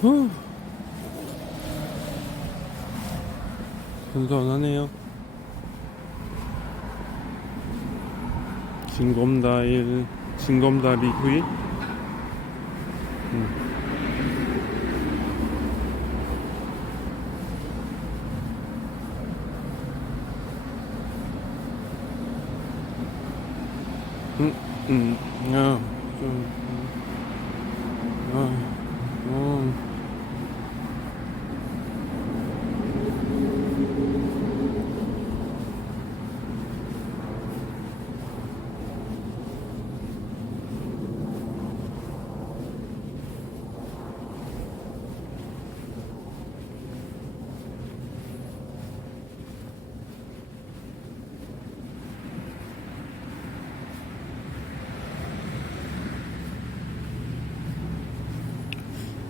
후, 선선하네요. 진검다리 구이. 음, 음, 야, 좀, 음.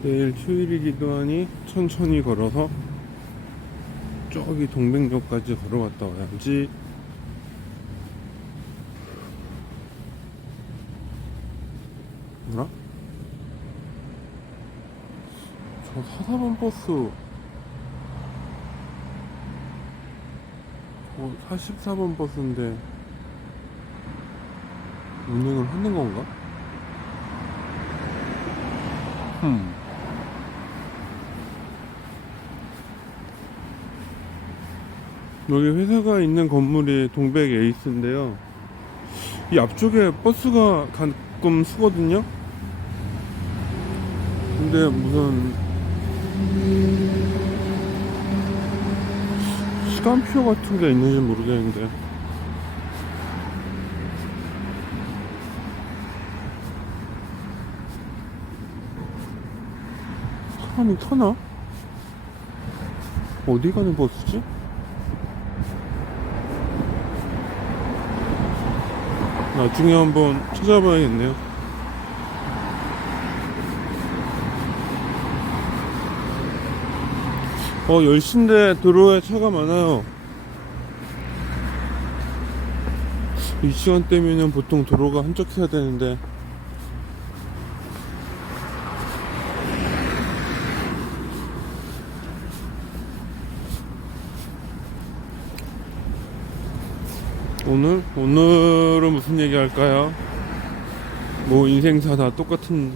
내일 휴일이기도 하니 천천히 걸어서 저기 동백역까지 걸어갔다 와야지. 뭐라? 저 4사번 버스 44번 버스인데 운행을 하는 건가? 여기 회사가 있는 건물이 동백 에이스인데요. 이 앞쪽에 버스가 가끔 서거든요. 근데 무슨 시간표 같은 게 있는지 모르겠는데 사람이 타나? 어디 가는 버스지? 나중에 한번 찾아봐야겠네요. 10시인데 도로에 차가 많아요. 이 시간대면은 보통 도로가 한적해야 되는데 오늘은 무슨 얘기 할까요? 뭐 인생사 다 똑같은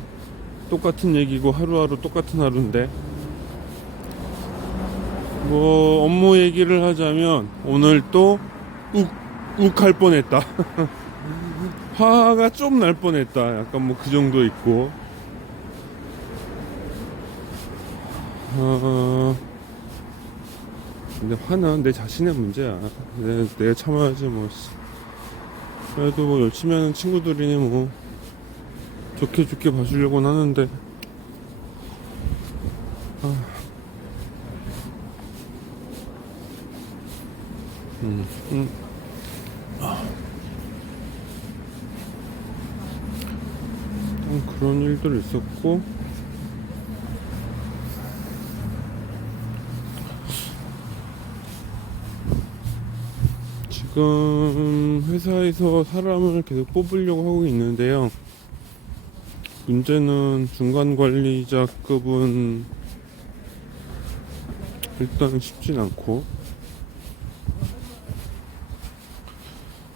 얘기고 하루하루 똑같은 하루인데 뭐 업무 얘기를 하자면 오늘 또 욱할 뻔했다. 화가 좀 날 뻔했다. 약간 뭐 그 정도 있고 근데 화는 내 자신의 문제야. 내가 참아야지 뭐. 그래도 뭐 열심히 하는 친구들이니 뭐 좋게 봐주려고는 하는데 아, 음, 음. 그런 일들 있었고 지금 회사에서 사람을 계속 뽑으려고 하고 있는데요. 문제는 중간 관리자급은 일단 쉽진 않고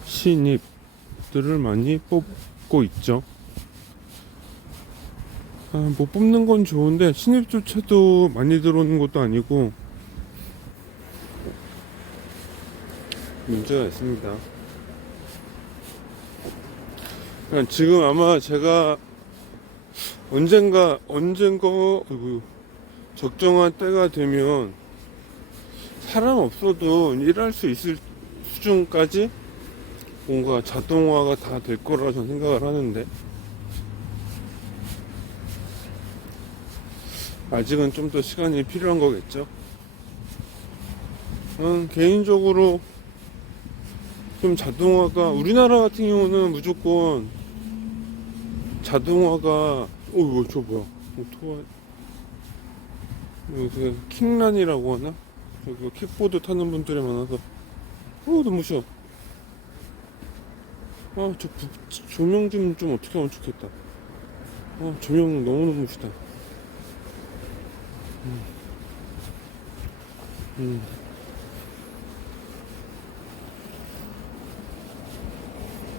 신입들을 많이 뽑고 있죠. 뭐 뽑는 건 좋은데 신입조차도 많이 들어오는 것도 아니고 문제가 있습니다. 그러니까 지금 아마 제가 언젠가 어이구, 적정한 때가 되면 사람 없어도 일할 수 있을 수준까지 뭔가 자동화가 다 될 거라 저는 생각을 하는데 아직은 좀 더 시간이 필요한 거겠죠. 개인적으로 좀 자동화가 우리나라 같은 경우는 무조건 자동화가 저 뭐야 오토바이 요새 킥란이라고 하나? 저기 킥보드 타는 분들이 많아서 너무 싫어. 저 조명 좀 어떻게 하면 좋겠다. 조명 너무너무 싫다. 음.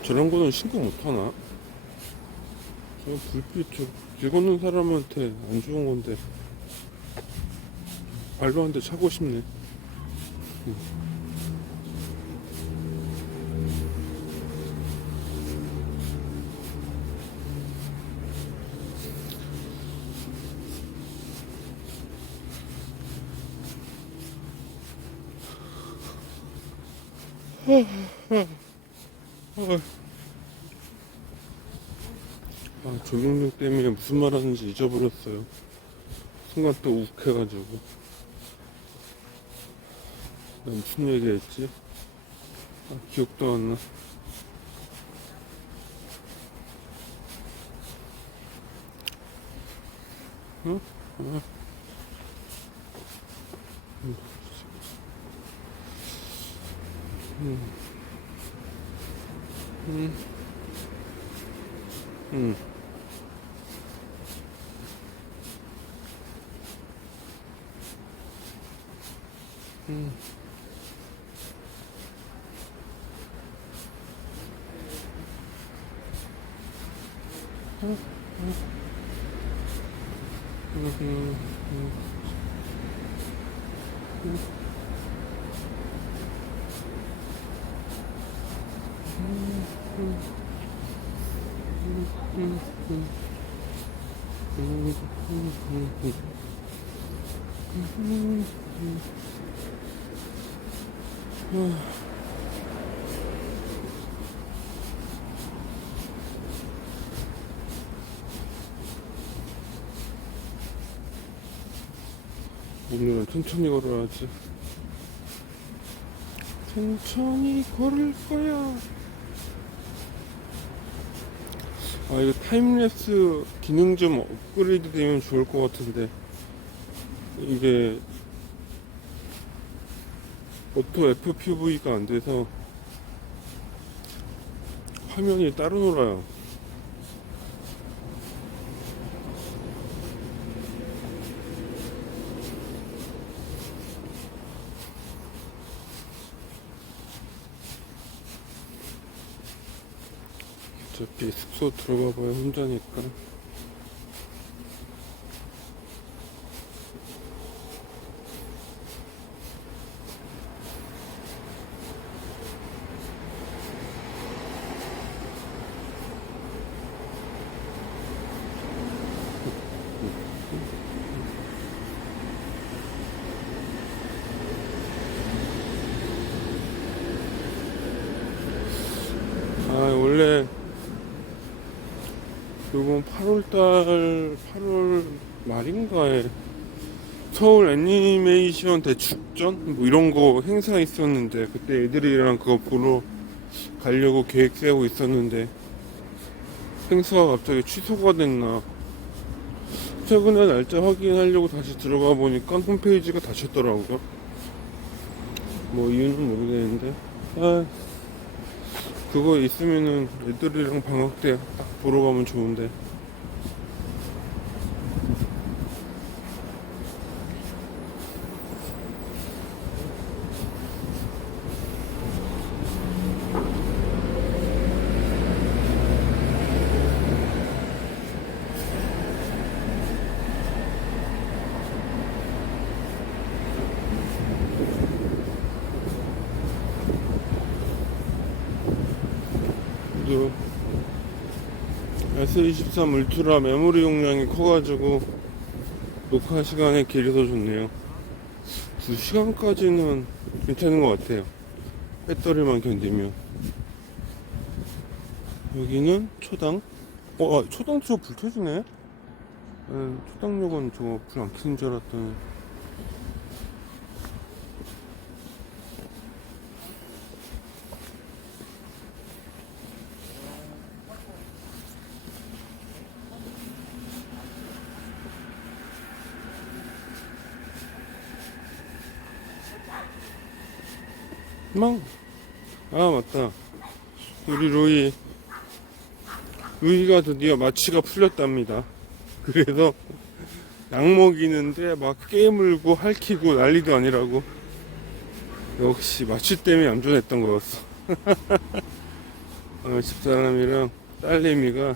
저런 거는 신고 못하나? 저 불빛, 길 걷는 사람한테 안 좋은 건데 발로 한 대 차고 싶네. 아, 조경용 때문에 무슨 말 하는지 잊어버렸어요. 순간 또 욱해가지고. 나 무슨 얘기 했지? 아, 기억도 안 나. 어? 아, 음. 오늘은 천천히 걸어야지. 천천히 걸을 거야. 아, 이거 타임랩스 기능 좀 업그레이드 되면 좋을 것 같은데, 이게 오토 FPV가 안 돼서 화면이 따로 놀아요. 어차피 숙소 들어가 봐야 혼자니까. 아, 원래 요번 8월 말인가에 서울 애니메이션 대축전? 뭐 이런 거 행사 있었는데, 그때 애들이랑 그거 보러 가려고 계획 세우고 있었는데, 행사가 갑자기 취소가 됐나. 최근에 날짜 확인하려고 다시 들어가 보니까 홈페이지가 닫혔더라고요. 뭐 이유는 모르겠는데. 아, 그거 있으면은 애들이랑 방학 때 딱 보러 가면 좋은데. 또 S23 울트라 메모리 용량이 커가지고 녹화 시간에 길어서 좋네요. 2시간까지는 괜찮은 것 같아요. 배터리만 견디면. 여기는 초당. 초당 저거 불 켜지네? 초당역은 저거 불 안 켜진 줄 알았더니. 아, 맞다. 우리 루이가 드디어 마취가 풀렸답니다. 그래서 약 먹이는데 막 깨물고 핥히고 난리도 아니라고. 역시 마취 때문에 얌전했던 거였어. 집사람이랑 딸내미가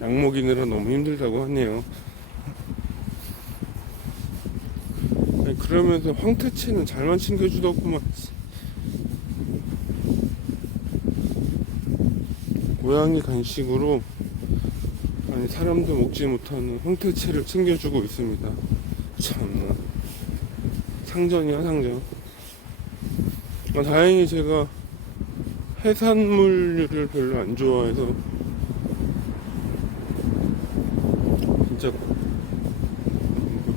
약 먹이느라 너무 힘들다고 하네요. 아니, 그러면서 황태치는 잘만 챙겨주더구만. 고양이 간식으로 아니 사람도 먹지 못하는 황태치를 챙겨주고 있습니다. 참나 상전이야 상전. 다행히 제가 해산물류를 별로 안 좋아해서 진짜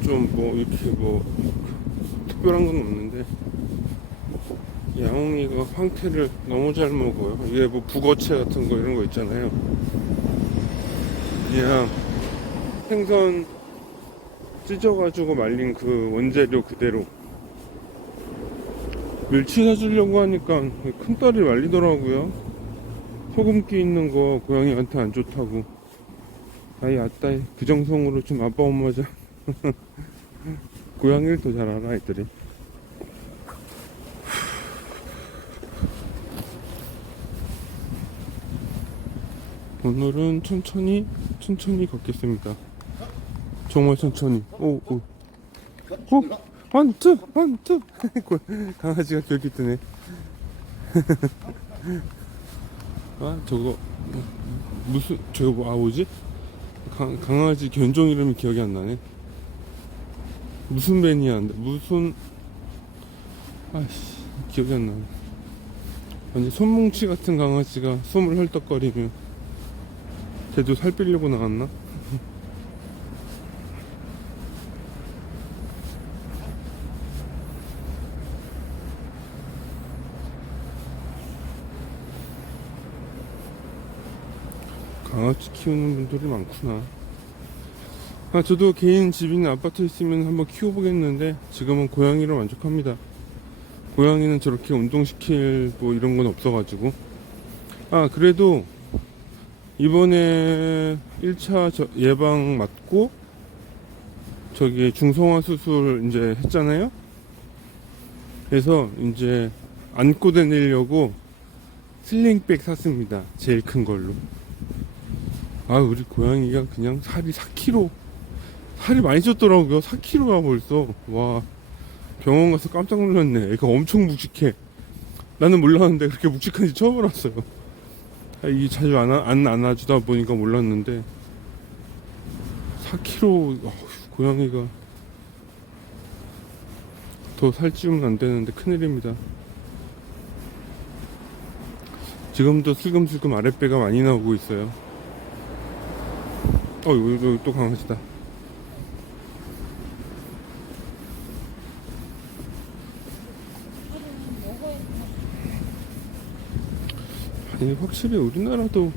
좀 뭐 이렇게 뭐 특별한 건 없는데 야옹이가 황태를 너무 잘 먹어요. 이게 뭐 북어채 같은 거 이런 거 있잖아요. 그냥 생선 찢어가지고 말린 그 원재료 그대로 멸치 사주려고 하니까 큰딸이 말리더라고요. 소금기 있는 거 고양이한테 안 좋다고. 아이 아따이 그 정성으로 좀 아빠 엄마자. 고양이를 더 잘 알아 애들이. 오늘은 천천히 걷겠습니다. 정말 천천히. 오. 원투. 강아지가 기억이 드네. 아 저거 무슨 저거 뭐지? 강아지 견종 이름이 기억이 안 나네. 무슨 벤이야? 무슨 아씨 기억이 안 나네. 완전 손뭉치 같은 강아지가 숨을 헐떡거리며. 걔도 살 빼려고 나왔나? 강아지 키우는 분들이 많구나. 저도 개인 집이나 아파트 있으면 한번 키워보겠는데 지금은 고양이로 만족합니다. 고양이는 저렇게 운동시킬 뭐 이런 건 없어가지고. 그래도 이번에 1차 예방 맞고 저기 중성화 수술 이제 했잖아요. 그래서 이제 안고 다니려고 슬링백 샀습니다. 제일 큰 걸로. 우리 고양이가 그냥 살이 4kg. 살이 많이 쪘더라고요. 4kg가 벌써. 와, 병원 가서 깜짝 놀랐네. 애가 엄청 묵직해. 나는 몰랐는데 그렇게 묵직한지 처음 알았어요. 이 자주 안아주다 보니까 몰랐는데 4kg. 고양이가 더 살찌우면 안 되는데 큰일입니다. 지금도 슬금슬금 아랫배가 많이 나오고 있어요. 여기 또 강아지다. 아니 확실히 우리나라도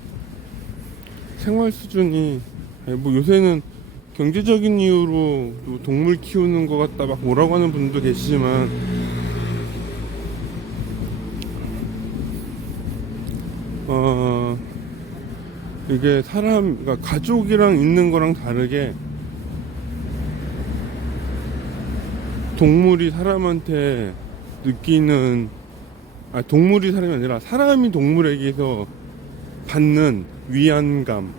생활 수준이 뭐 요새는 경제적인 이유로 동물 키우는 것 같다 막 뭐라고 하는 분도 계시지만 이게 그러니까 가족이랑 있는 거랑 다르게 동물이 사람한테 느끼는 동물이 사람이 아니라 사람이 동물에게서 받는 위안감,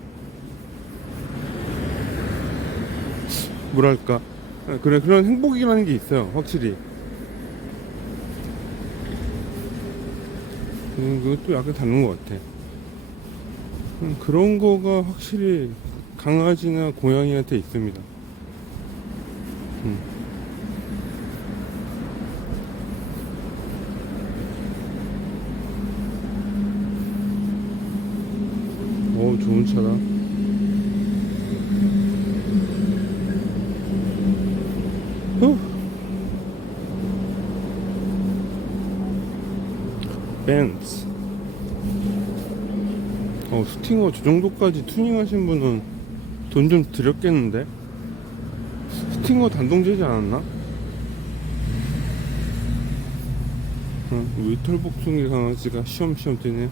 뭐랄까 그런 행복이라는 게 있어요. 확실히. 그것도 약간 다른 것 같아. 그런 거가 확실히 강아지나 고양이한테 있습니다. 좋은 차다. 벤츠. 스팅어 저 정도까지 튜닝하신 분은 돈 좀 들였겠는데? 스팅어 단동제지 않았나? 위털 복숭이 강아지가 시험시험 뛰네.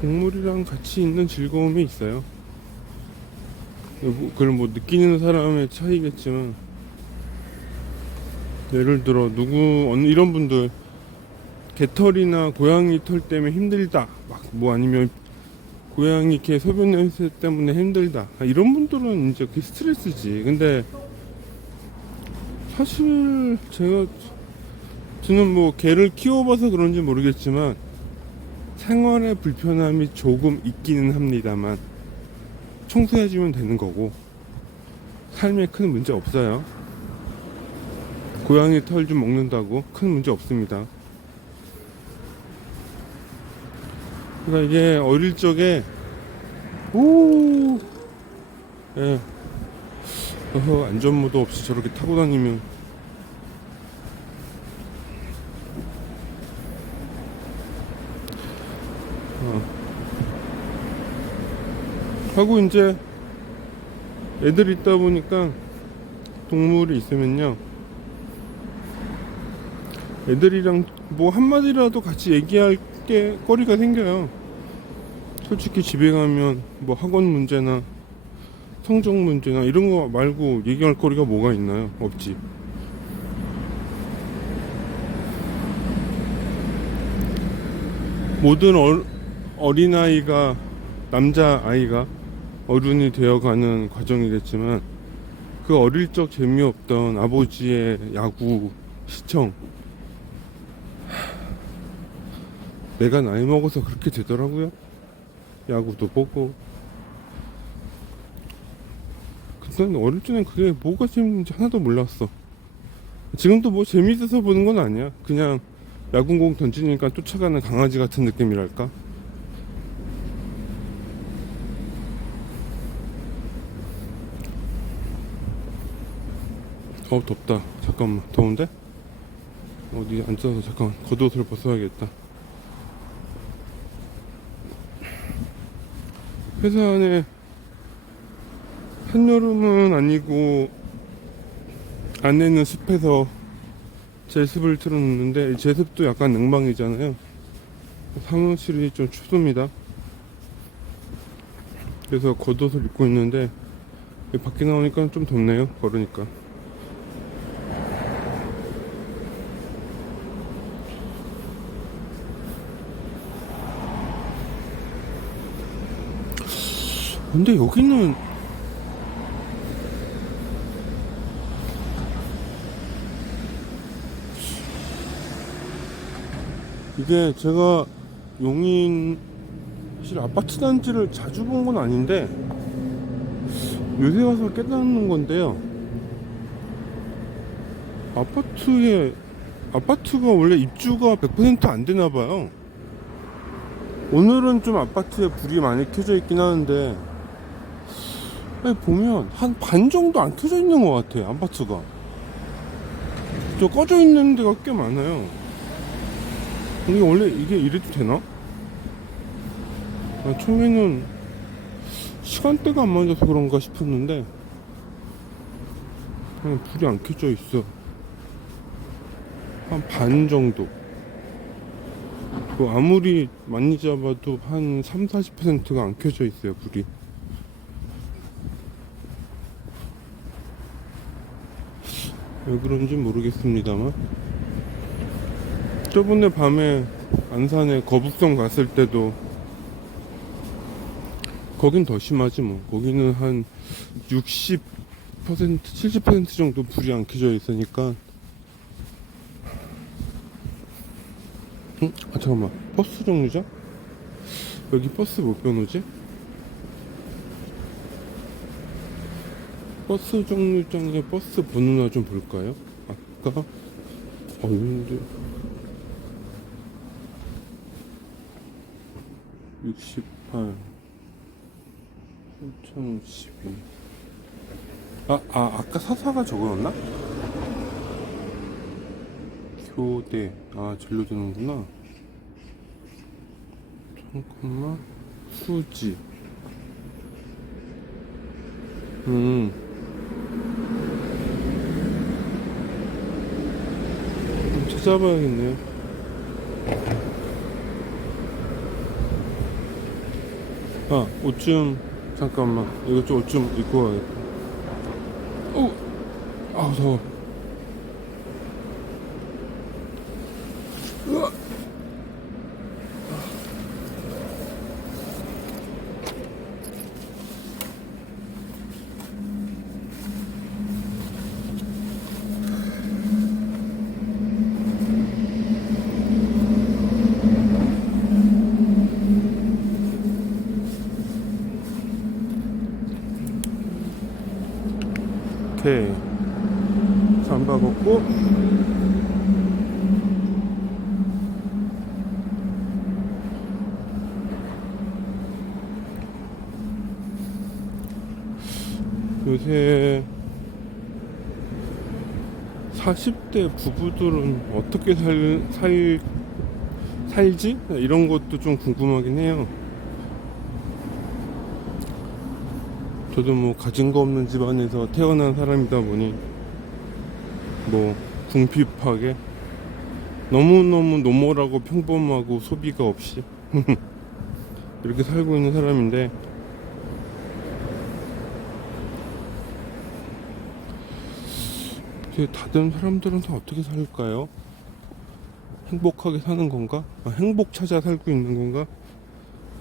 동물이랑 같이 있는 즐거움이 있어요. 그걸 뭐 느끼는 사람의 차이겠지만, 예를 들어 이런 분들 개털이나 고양이 털 때문에 힘들다, 막 뭐 아니면 고양이 개 소변 냄새 때문에 힘들다, 이런 분들은 이제 그게 스트레스지. 근데 사실 저는 뭐 개를 키워봐서 그런지 모르겠지만 생활에 불편함이 조금 있기는 합니다만 청소해주면 되는 거고 삶에 큰 문제 없어요. 고양이 털 좀 먹는다고 큰 문제 없습니다. 그러니까 이게 어릴 적에 예, 안전모도 없이 저렇게 타고 다니면 하고 이제 애들 있다 보니까 동물이 있으면요 애들이랑 뭐 한마디라도 같이 얘기할 게 거리가 생겨요. 솔직히 집에 가면 뭐 학원 문제나 성적 문제나 이런 거 말고 얘기할 거리가 뭐가 있나요? 없지. 모든 어린아이가, 남자아이가 어른이 되어가는 과정이겠지만 그 어릴 적 재미없던 아버지의 야구 시청, 내가 나이 먹어서 그렇게 되더라고요. 야구도 보고. 근데 어릴 때는 그게 뭐가 재밌는지 하나도 몰랐어. 지금도 뭐 재밌어서 보는 건 아니야. 그냥 야구공 던지니까 쫓아가는 강아지 같은 느낌이랄까. 덥다. 잠깐만. 더운데? 어디 앉아서 잠깐 겉옷을 벗어야겠다. 회사 안에 한여름은 아니고 안에는 습해서 제습을 틀어놓는데 제습도 약간 냉방이잖아요. 사무실이 좀 춥습니다. 그래서 겉옷을 입고 있는데 밖에 나오니까 좀 덥네요. 걸으니까. 근데 여기는 이게 제가 용인 사실 아파트 단지를 자주 본 건 아닌데 요새 와서 깨닫는 건데요. 아파트가 원래 입주가 100% 안 되나 봐요. 오늘은 좀 아파트에 불이 많이 켜져 있긴 하는데 보면 한 반 정도 안 켜져 있는 것 같아요. 아파트가 저 꺼져 있는 데가 꽤 많아요. 근데 원래 이게 이래도 되나? 처음에는 시간대가 안 맞아서 그런가 싶었는데 그냥 불이 안 켜져 있어. 한 반 정도. 아무리 많이 잡아도 한 30-40%가 안 켜져 있어요, 불이. 왜 그런지 모르겠습니다만 저번에 밤에 안산에 거북선 갔을 때도 거긴 더 심하지 뭐. 거기는 한 60%, 70% 정도 불이 안 켜져 있으니까. 잠깐만. 버스 정류장? 여기 버스 못 변호지? 버스 정류장에 버스 번호나 좀 볼까요? 아까 근데 68 3012 아까 사사가 적어놨나? 교대 절로 되는구나. 잠깐만. 수지 좀 찾아봐야겠네요. 아, 옷 좀, 잠깐만. 이거 좀 옷 좀 입고 가야겠다. 어, 아우, 더워. 으아! 오케이. 잠바 벗고, 요새 40대 부부들은 어떻게 살지? 이런 것도 좀 궁금하긴 해요. 저도 뭐 가진 거 없는 집안에서 태어난 사람이다 보니 뭐 궁핍하게 너무너무 노멀하고 평범하고 소비가 없이 이렇게 살고 있는 사람인데, 다른 사람들은 다 어떻게 살까요? 행복하게 사는 건가? 행복 찾아 살고 있는 건가?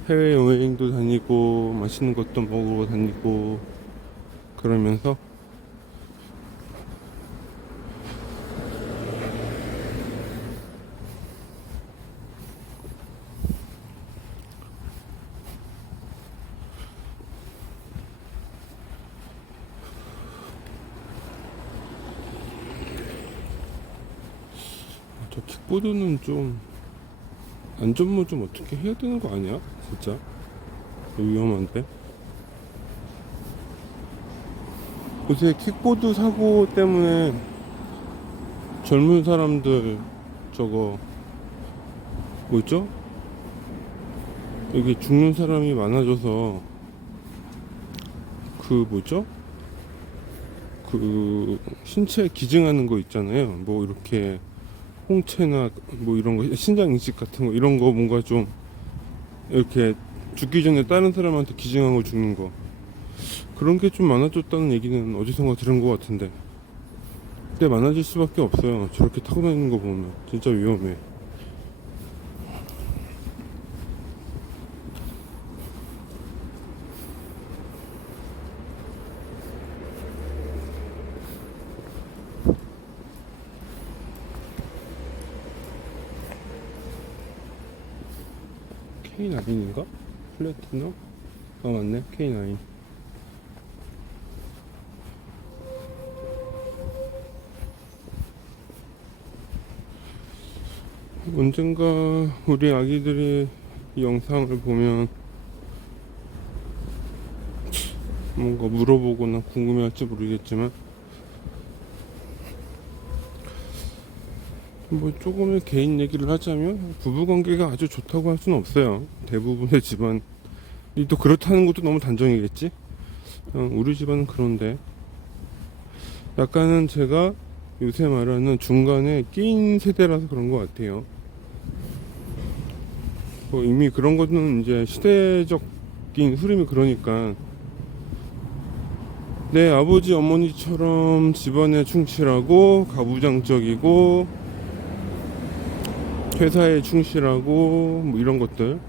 해외여행도 다니고 맛있는 것도 먹으러 다니고 그러면서 저 킥보드는 좀 안전모 좀 어떻게 해야 되는 거 아니야? 진짜 위험한데. 요새 킥보드 사고 때문에 젊은 사람들 저거 뭐죠? 여기 죽는 사람이 많아져서 그 뭐죠? 그 신체 기증하는 거 있잖아요. 뭐 이렇게 홍채나 뭐 이런 거 신장 이식 같은 거 이런 거 뭔가 좀 이렇게 죽기 전에 다른 사람한테 기증하고 죽는 거, 그런 게 좀 많아졌다는 얘기는 어디선가 들은 것 같은데, 근데 많아질 수밖에 없어요. 저렇게 타고 다니는 거 보면 진짜 위험해. K9인가? 플래티넘? 아 맞네, K9. 언젠가 우리 아기들이 이 영상을 보면 뭔가 물어보거나 궁금해할지 모르겠지만, 뭐 조금의 개인 얘기를 하자면 부부관계가 아주 좋다고 할 수는 없어요. 대부분의 집안이 또 그렇다는 것도 너무 단정이겠지. 우리 집안은 그런데 약간은 제가 요새 말하는 중간에 끼인 세대라서 그런 것 같아요. 뭐 이미 그런 거는 이제 시대적인 흐름이 그러니까, 내 아버지 어머니처럼 집안에 충실하고 가부장적이고 회사에 충실하고 뭐 이런 것들,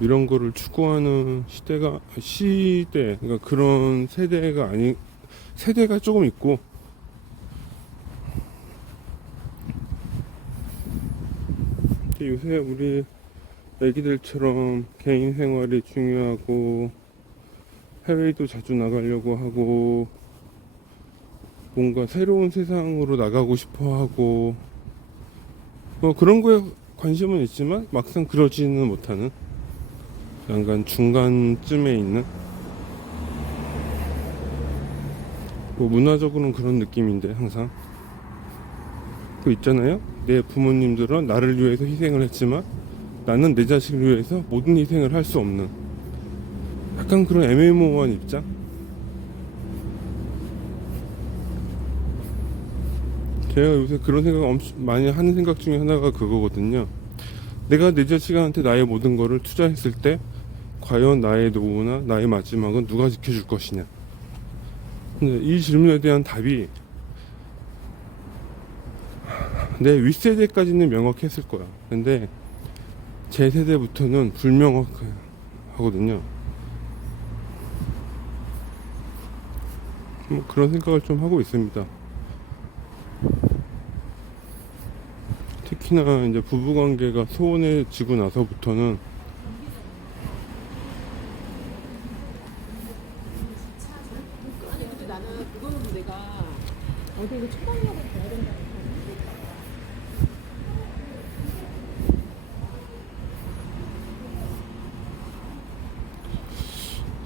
이런 거를 추구하는 시대, 그러니까 그런 세대가 아니, 세대가 조금 있고, 요새 우리 애기들처럼 개인 생활이 중요하고 해외도 자주 나가려고 하고 뭔가 새로운 세상으로 나가고 싶어 하고 뭐 그런 거에 관심은 있지만 막상 그러지는 못하는, 약간 중간쯤에 있는, 뭐 문화적으로는 그런 느낌인데, 항상 그 있잖아요. 내 부모님들은 나를 위해서 희생을 했지만 나는 내 자식을 위해서 모든 희생을 할 수 없는, 약간 그런 애매모호한 입장. 제가 요새 그런 생각 엄청 많이 하는 생각 중에 하나가 그거거든요. 내가 내 자식한테 나의 모든 거를 투자했을 때 과연 나의 노후나 나의 마지막은 누가 지켜줄 것이냐. 근데 이 질문에 대한 답이 내 윗세대까지는 명확했을 거야. 근데 제 세대부터는 불명확하거든요. 뭐 그런 생각을 좀 하고 있습니다. 특히나 이제 부부관계가 소원해지고 나서부터는 아니 근데 나는 그거는 내가 어디 이거 처방약을 줘야 된다.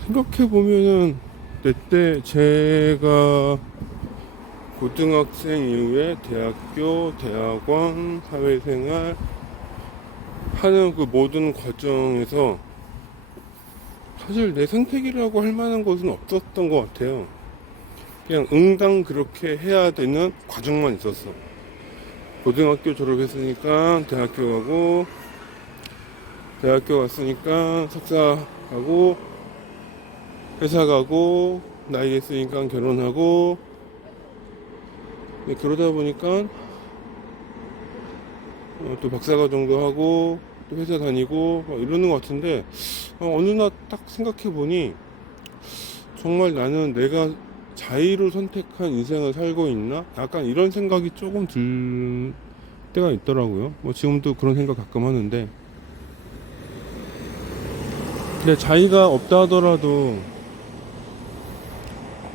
생각해보면은 그때 제가 고등학생 이후에 대학교, 대학원, 사회생활 하는 그 모든 과정에서 사실 내 선택이라고 할 만한 것은 없었던 것 같아요. 그냥 응당 그렇게 해야 되는 과정만 있었어. 고등학교 졸업했으니까 대학교 가고, 대학교 갔으니까 석사 가고, 회사 가고, 나이 됐으니까 결혼하고, 그러다 보니까 또 박사과정도 하고 또 회사 다니고 이러는 것 같은데 어느 날 딱 생각해 보니 정말 나는 내가 자의로 선택한 인생을 살고 있나? 약간 이런 생각이 조금 들 때가 있더라고요. 뭐 지금도 그런 생각 가끔 하는데, 근데 자의가 없다 하더라도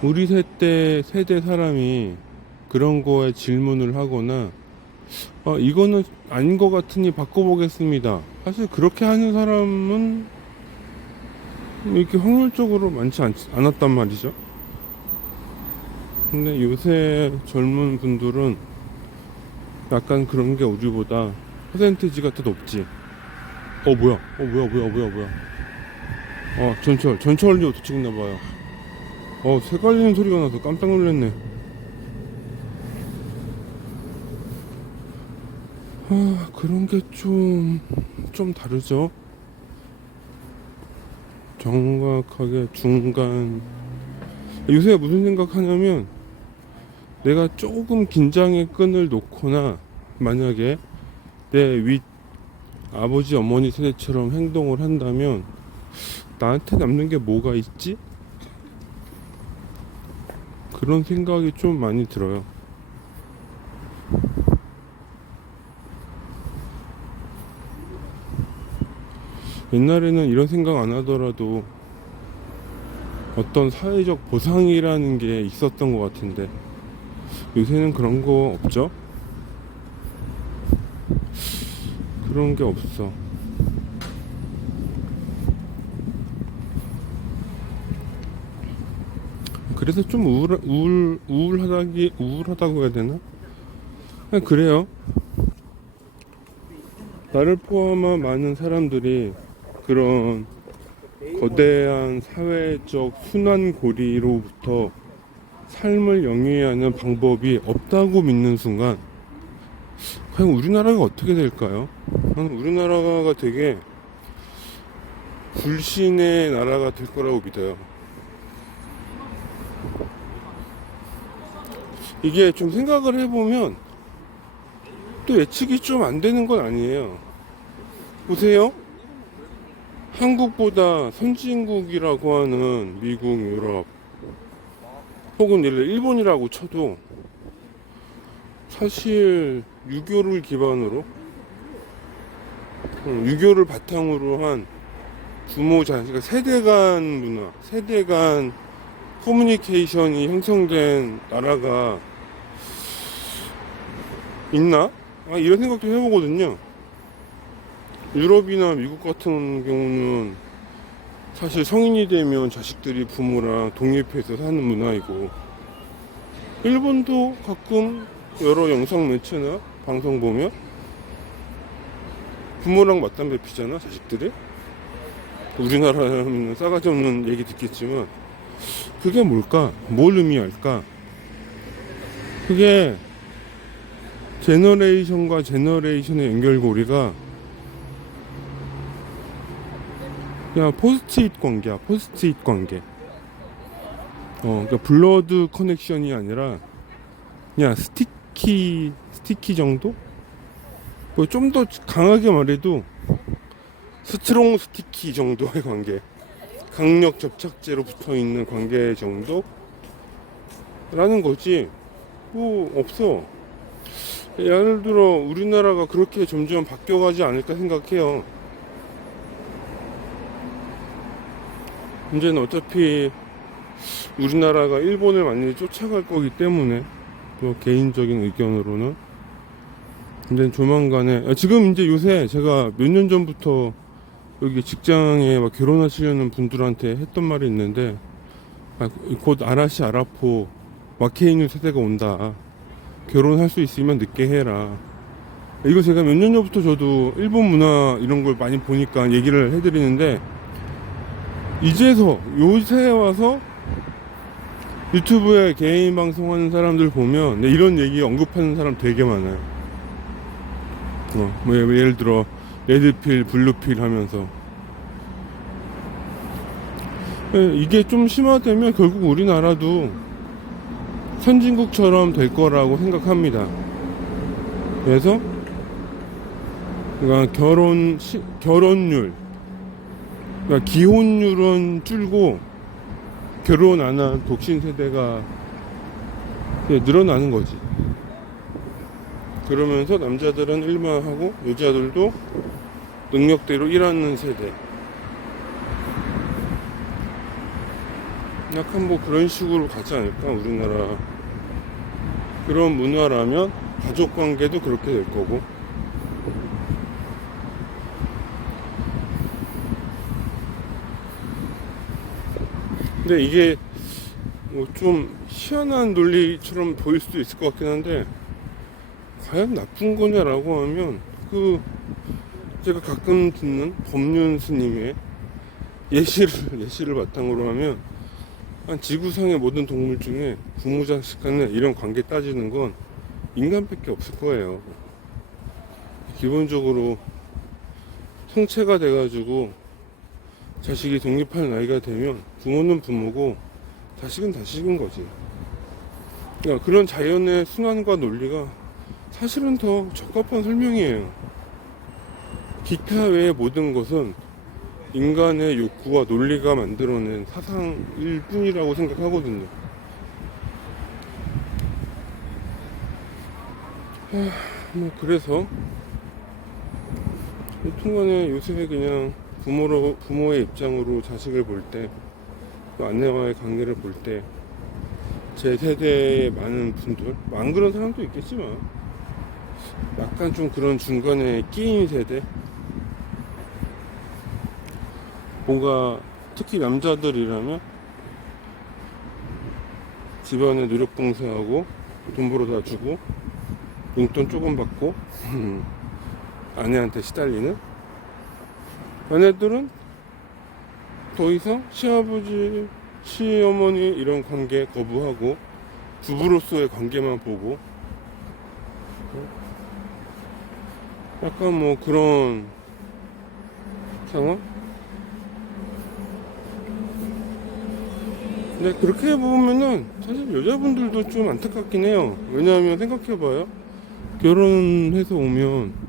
우리 세대 사람이 그런 거에 질문을 하거나 이거는 아닌 것 같으니 바꿔보겠습니다. 사실 그렇게 하는 사람은 이렇게 확률적으로 많지 않았단 말이죠. 근데 요새 젊은 분들은 약간 그런 게 우리보다 퍼센티지가 더 높지. 뭐야. 전철이 어떻게 찍나봐요. 새 깔리는 소리가 나서 깜짝 놀랐네. 그런 게 좀 다르죠. 정확하게 중간. 요새 무슨 생각하냐면, 내가 조금 긴장의 끈을 놓거나, 만약에 내 윗 아버지, 어머니 세대처럼 행동을 한다면, 나한테 남는 게 뭐가 있지? 그런 생각이 좀 많이 들어요. 옛날에는 이런 생각 안 하더라도 어떤 사회적 보상이라는 게 있었던 것 같은데 요새는 그런 거 없죠? 그런 게 없어. 그래서 좀 우울하다고 해야 되나? 그냥 그래요. 나를 포함한 많은 사람들이 그런 거대한 사회적 순환고리로부터 삶을 영위하는 방법이 없다고 믿는 순간 과연 우리나라가 어떻게 될까요? 저는 우리나라가 되게 불신의 나라가 될 거라고 믿어요. 이게 좀 생각을 해보면 또 예측이 좀 안 되는 건 아니에요. 보세요. 한국보다 선진국이라고 하는 미국, 유럽 혹은 일본이라고 쳐도 사실 유교를 기반으로 유교를 바탕으로 한 부모 자식, 그러니까 세대 간 문화, 세대 간 커뮤니케이션이 형성된 나라가 있나? 이런 생각도 해보거든요. 유럽이나 미국 같은 경우는 사실 성인이 되면 자식들이 부모랑 독립해서 사는 문화이고, 일본도 가끔 여러 영상 매체나 방송 보면 부모랑 맞담배 피잖아, 자식들이. 우리나라는 싸가지 없는 얘기 듣겠지만 그게 뭘까? 뭘 의미할까? 그게 제너레이션과 제너레이션의 연결고리가 그냥 포스트잇 관계야, 포스트잇 관계. 그러니까 블러드 커넥션이 아니라 그냥 스티키 정도? 뭐 좀 더 강하게 말해도 스트롱 스티키 정도의 관계, 강력 접착제로 붙어 있는 관계 정도라는 거지. 뭐 없어. 예를 들어 우리나라가 그렇게 점점 바뀌어가지 않을까 생각해요. 문제는 어차피 우리나라가 일본을 많이 쫓아갈 거기 때문에, 또 개인적인 의견으로는, 근데 조만간에 지금 이제 요새 제가 몇 년 전부터 여기 직장에 막 결혼하시려는 분들한테 했던 말이 있는데, 곧 아라시 아라포 마케이뉴 세대가 온다, 결혼할 수 있으면 늦게 해라. 이거 제가 몇 년 전부터 저도 일본 문화 이런 걸 많이 보니까 얘기를 해드리는데, 이제서 요새 와서 유튜브에 개인 방송하는 사람들 보면 이런 얘기 언급하는 사람 되게 많아요. 뭐 예를 들어 레드필, 블루필 하면서. 이게 좀 심화되면 결국 우리나라도 선진국처럼 될 거라고 생각합니다. 그래서 그러니까 결혼율, 그러니까 기혼율은 줄고 결혼 안 한 독신 세대가 늘어나는 거지. 그러면서 남자들은 일만 하고 여자들도 능력대로 일하는 세대. 약간 뭐 그런 식으로 가지 않을까, 우리나라. 그런 문화라면 가족 관계도 그렇게 될 거고. 근데 이게 뭐 좀 희한한 논리처럼 보일 수도 있을 것 같긴 한데, 과연 나쁜 거냐라고 하면, 제가 가끔 듣는 법륜 스님의 예시를 바탕으로 하면, 한 지구상의 모든 동물 중에 부모 자식 간의 이런 관계 따지는 건 인간밖에 없을 거예요. 기본적으로 성체가 돼가지고 자식이 독립할 나이가 되면 부모는 부모고 자식은 자식인 거지. 그러니까 그런 자연의 순환과 논리가 사실은 더 적합한 설명이에요. 기타 외의 모든 것은 인간의 욕구와 논리가 만들어낸 사상일 뿐이라고 생각하거든요. 뭐 그래서 여튼간에 요새 그냥 부모의 입장으로 자식을 볼 때, 또 아내와의 관계를 볼 때, 제 세대의 많은 분들, 안 그런 사람도 있겠지만 약간 좀 그런 중간에 끼인 세대, 뭔가 특히 남자들이라면 집안에 노력 봉사하고 돈 벌어다 주고 용돈 조금 받고 아내한테 시달리는, 아내들은 더 이상 시아버지, 시어머니 이런 관계 거부하고 부부로서의 관계만 보고, 약간 뭐 그런 상황? 근데 그렇게 보면은 사실 여자분들도 좀 안타깝긴 해요. 왜냐하면 생각해봐요. 결혼해서 오면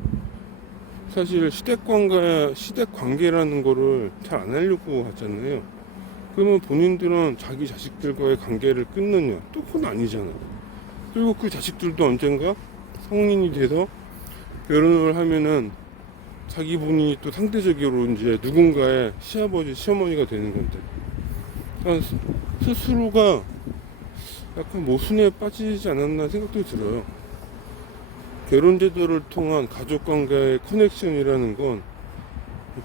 사실 시댁 관계라는 거를 잘 안 하려고 하잖아요. 그러면 본인들은 자기 자식들과의 관계를 끊느냐? 또 그건 아니잖아. 그리고 그 자식들도 언젠가 성인이 돼서 결혼을 하면은 자기 본인이 또 상대적으로 이제 누군가의 시아버지, 시어머니가 되는 건데, 스스로가 약간 모순에 빠지지 않았나 생각도 들어요. 결혼제도를 통한 가족관계의 커넥션이라는 건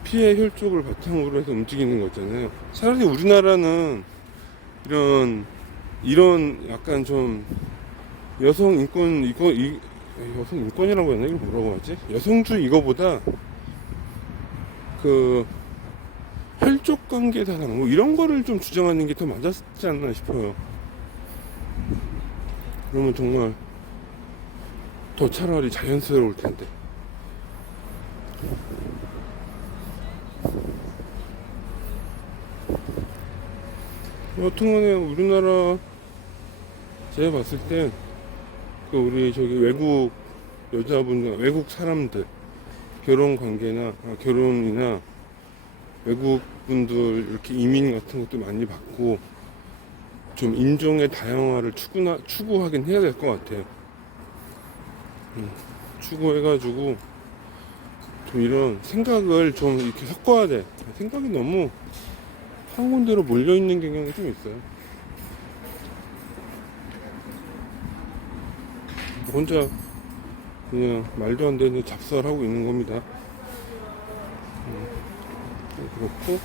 피해 혈족을 바탕으로 해서 움직이는 거잖아요. 차라리 우리나라는 이런 약간 좀 여성 인권, 여성 인권이라고 해야 되나? 이거 뭐라고 하지? 여성주의 이거보다 혈족 관계 사상 뭐 이런 거를 좀 주장하는 게 더 맞았지 않나 싶어요. 그러면 정말 더 차라리 자연스러울 텐데. 여튼간에 우리나라 제가 봤을 땐 그 우리 저기 외국 여자분들, 외국 사람들 결혼 관계나 결혼이나 외국 분들 이렇게 이민 같은 것도 많이 받고 좀 인종의 다양화를 추구하긴 해야 될 것 같아요. 추구해가지고 좀 이런 생각을 좀 이렇게 섞어야 돼. 생각이 너무 한 군데로 몰려있는 경향이 좀 있어요. 혼자 그냥 말도 안 되는 잡설하고 있는 겁니다. 그렇고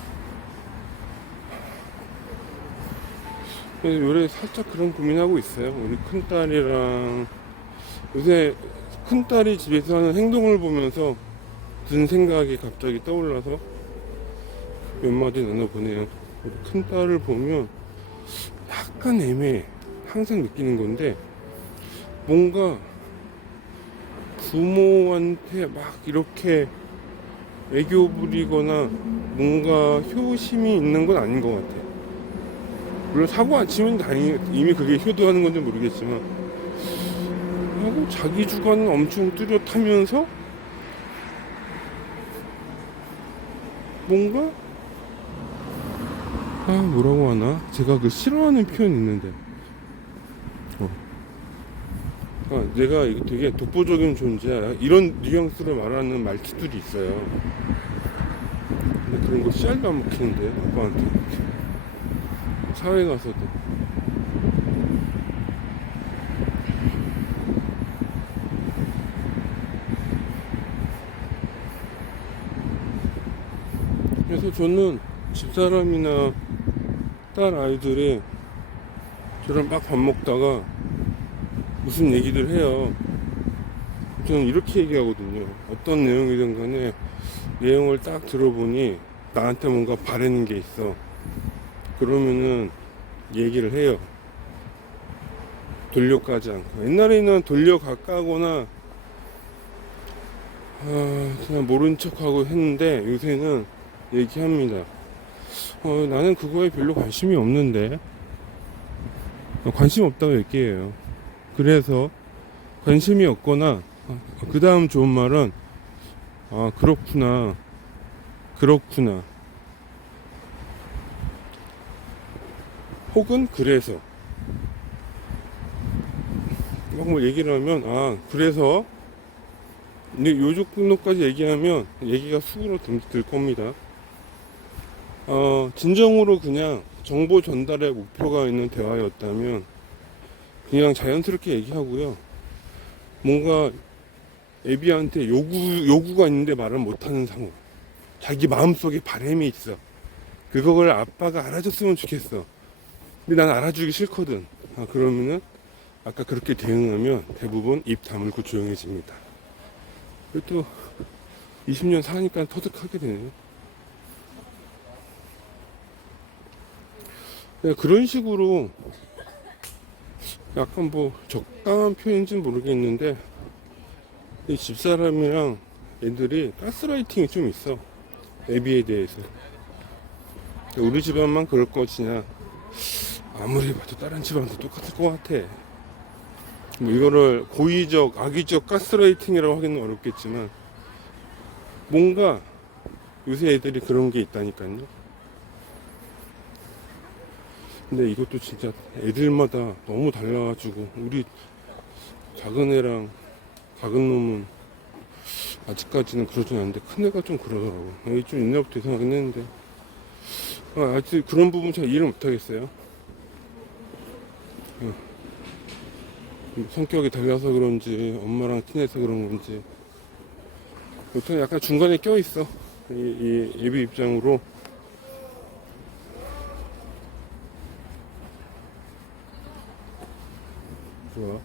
요새 살짝 그런 고민하고 있어요. 우리 큰딸이랑 요새 큰딸이 집에서 하는 행동을 보면서 든 생각이 갑자기 떠올라서 몇 마디 나눠보네요. 우리 큰딸을 보면 약간 애매해. 항상 느끼는 건데 뭔가 부모한테 막 이렇게 애교 부리거나 뭔가 효심이 있는 건 아닌 것 같아. 물론 사고 안 치면 이미 그게 효도하는 건지 모르겠지만 하고 자기 주관은 엄청 뚜렷하면서 뭔가 뭐라고 하나? 제가 그 싫어하는 표현이 있는데 내가 되게 독보적인 존재야 이런 뉘앙스를 말하는 말투들이 있어요. 근데 그런 거 씨알도 안 먹히는데 아빠한테 사회 가서도 그래서 저는 집사람이나 딸 아이들이 저랑 막 밥 먹다가 무슨 얘기를 해요. 저는 이렇게 얘기하거든요. 어떤 내용이든 간에 내용을 딱 들어보니 나한테 뭔가 바라는 게 있어. 그러면은 얘기를 해요. 돌려가지 않고. 옛날에는 돌려가까거나 그냥 모른 척하고 했는데 요새는 얘기합니다. 나는 그거에 별로 관심이 없는데 관심 없다고 얘기해요. 그래서 관심이 없거나 그 다음 좋은 말은 그렇구나 혹은 그래서 막 뭐 얘기를 하면 그래서 근데 요 정도까지 얘기하면 얘기가 수그러 들 겁니다. 진정으로 그냥 정보 전달의 목표가 있는 대화였다면 그냥 자연스럽게 얘기하고요. 뭔가 애비한테 요구가 있는데 말을 못하는 상황. 자기 마음속에 바람이 있어. 그걸 아빠가 알아줬으면 좋겠어. 근데 난 알아주기 싫거든. 그러면은 아까 그렇게 대응하면 대부분 입 다물고 조용해집니다. 그리고 또 20년 사니까 터득하게 되네요. 그런 식으로 약간 뭐 적당한 표현인지는 모르겠는데 이 집사람이랑 애들이 가스라이팅이 좀 있어. 애비에 대해서. 우리 집안만 그럴 것이냐. 아무리 봐도 다른 집안도 똑같을 것 같아. 뭐 이거를 고의적, 악의적 가스라이팅이라고 하기는 어렵겠지만 뭔가 요새 애들이 그런 게 있다니까요. 근데 이것도 진짜 애들마다 너무 달라가지고 우리 작은 애랑 작은 놈은 아직까지는 그러진 않는데 큰 애가 좀 그러더라고. 좀 옛날부터 이상하긴 했는데 아직 그런 부분 잘 이해를 못하겠어요. 성격이 달라서 그런지 엄마랑 친해서 그런 건지 여튼 약간 중간에 껴있어. 이 애비 입장으로 좋아.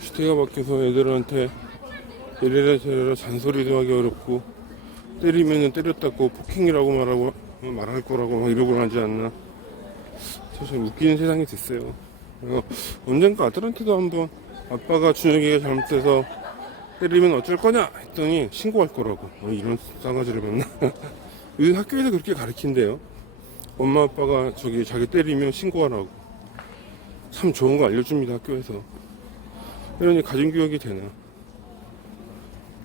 시대가 바뀌어서 애들한테 이래라 저래라 잔소리도 하기 어렵고, 때리면은 때렸다고 폭행이라고 말할 거라고 막 이러고 하지 않나. 참 웃기는 세상이 됐어요. 그래서 언젠가 아들한테도 한번 아빠가 준혁이가 잘못해서 때리면 어쩔 거냐 했더니 신고할 거라고. 이런 싸가지를 봤나. 요즘 학교에서 그렇게 가르친대요. 엄마 아빠가 자기 때리면 신고하라고. 참 좋은 거 알려줍니다, 학교에서. 이러니 가정교육이 되나.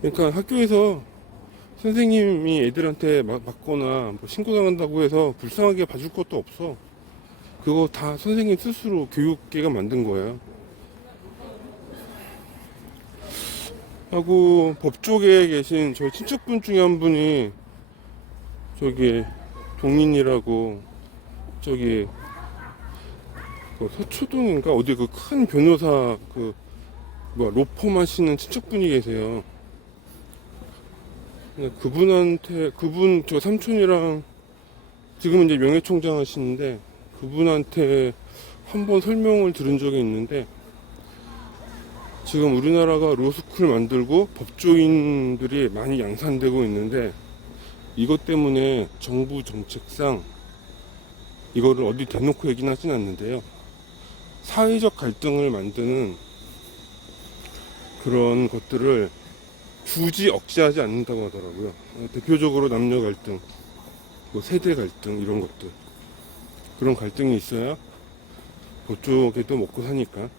그러니까 학교에서 선생님이 애들한테 맞거나 뭐 신고당한다고 해서 불쌍하게 봐줄 것도 없어. 그거 다 선생님 스스로 교육계가 만든 거야. 하고 법조계에 계신 저희 친척분 중에 한 분이 저기 동인이라고 저기 그 서초동인가 어디 그 큰 변호사 그 뭐 로펌 하시는 친척분이 계세요. 그분 저 삼촌이랑 지금은 이제 명예총장 하시는데 그분한테 한번 설명을 들은 적이 있는데 지금 우리나라가 로스쿨 만들고 법조인들이 많이 양산되고 있는데 이것 때문에 정부 정책상 이거를 어디 대놓고 얘기는 하진 않는데요. 사회적 갈등을 만드는 그런 것들을 굳이 억제하지 않는다고 하더라고요. 대표적으로 남녀 갈등, 뭐 세대 갈등 이런 것들. 그런 갈등이 있어야 그쪽에도 먹고 사니까.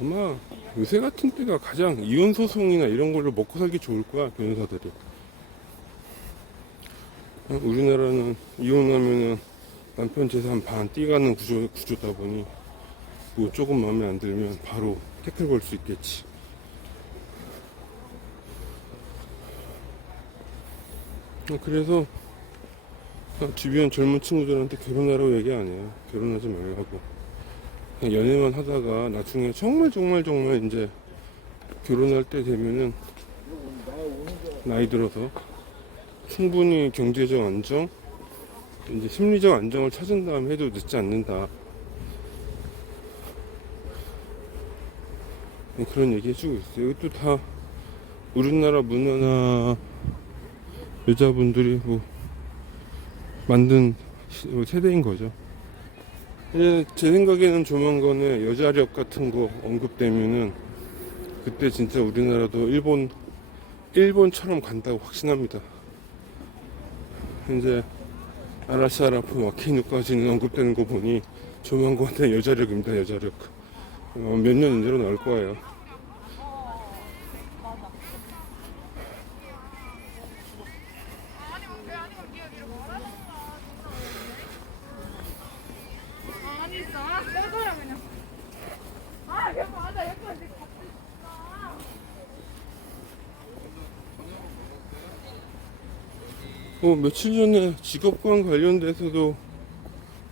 아마 요새 같은 때가 가장 이혼 소송이나 이런 걸로 먹고 살기 좋을 거야, 변호사들이. 우리나라는 이혼하면은 남편 재산 반 떼가는 구조다 보니 뭐 조금 마음에 안 들면 바로 태클 걸 수 있겠지. 그래서 주변 젊은 친구들한테 결혼하라고 얘기 안 해요. 결혼하지 말라고. 그냥 연애만 하다가 나중에 정말 이제 결혼할 때 되면은 나이 들어서 충분히 경제적 안정, 이제 심리적 안정을 찾은 다음에 해도 늦지 않는다. 그런 얘기 해주고 있어요. 이것도 다 우리나라 문화나 여자분들이 뭐 만든 세대인 거죠. 제 생각에는 조만간에 여자력 같은 거 언급되면은 그때 진짜 우리나라도 일본처럼 간다고 확신합니다. 이제 아라시 아라프 마케누까지는 언급되는 거 보니 조만간에 여자력입니다. 여자력. 몇 년 이내로 나올 거예요. 며칠 전에 직업관 관련돼서도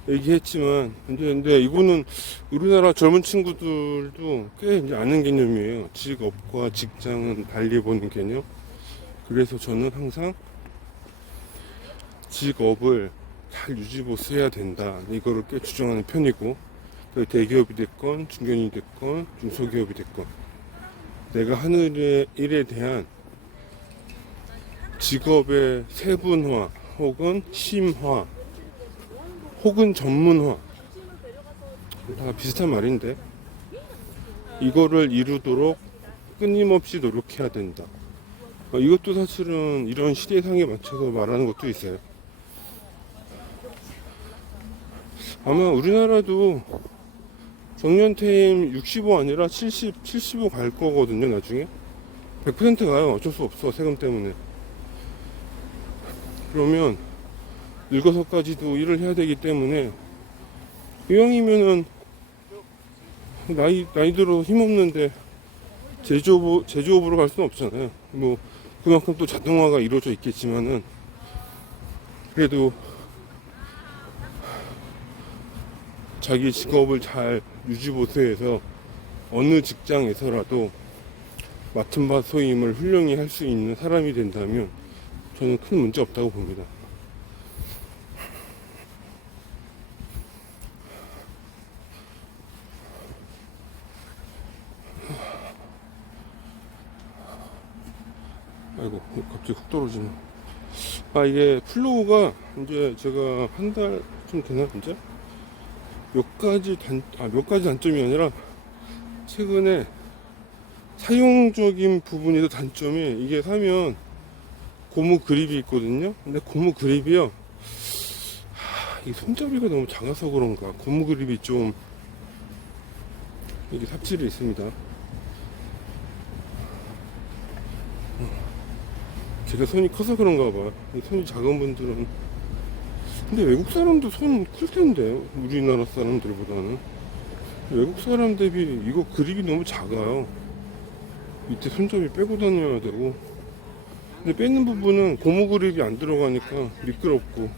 얘기했지만, 근데 이거는 우리나라 젊은 친구들도 꽤 이제 아는 개념이에요. 직업과 직장은 달리 보는 개념. 그래서 저는 항상 직업을 잘 유지보수해야 된다. 이거를 꽤 주장하는 편이고, 대기업이 됐건, 중견이 됐건, 중소기업이 됐건, 내가 하는 일에 대한 직업의 세분화 혹은 심화 혹은 전문화 다 비슷한 말인데 이거를 이루도록 끊임없이 노력해야 된다. 이것도 사실은 이런 시대상에 맞춰서 말하는 것도 있어요. 아마 우리나라도 정년퇴임 65 아니라 75 갈 거거든요. 나중에 100% 가요. 어쩔 수 없어, 세금 때문에. 그러면 늙어서까지도 일을 해야 되기 때문에 이왕이면은 나이 들어 힘없는데 제조업으로 갈 수는 없잖아요. 뭐 그만큼 또 자동화가 이루어져 있겠지만은 그래도 자기 직업을 잘 유지보수해서 어느 직장에서라도 맡은 바 소임을 훌륭히 할 수 있는 사람이 된다면 저는 큰 문제 없다고 봅니다. 아이고 갑자기 훅 떨어지네. 아 이게 플로우가 이제 제가 한 달 좀 되나 이제 몇 가지 단점이 아니라 최근에 사용적인 부분에도 단점이 이게 사면 고무 그립이 있거든요. 근데 고무 그립이요. 이 손잡이가 너무 작아서 그런가 고무 그립이 좀 이게 삽질이 있습니다. 제가 손이 커서 그런가 봐요. 이 손이 작은 분들은. 근데 외국 사람도 손 클 텐데 우리나라 사람들보다는. 외국 사람 대비 이거 그립이 너무 작아요. 밑에 손잡이 빼고 다녀야 되고. 근데 빼는 부분은 고무 그립이 안 들어가니까 미끄럽고.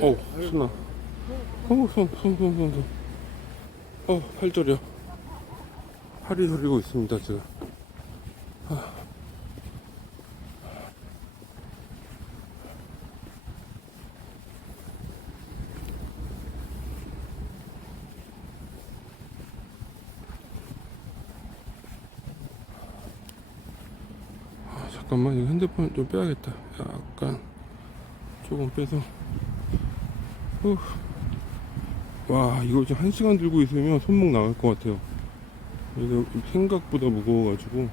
어우 손아. 손. 팔 저려. 팔이 저리고 있습니다 제가. 잠깐만 이거 핸드폰 좀 빼야겠다. 약간 조금 빼서. 와 이거 지금 1시간 들고 있으면 손목 나갈 것 같아요. 이거 생각보다 무거워가지고.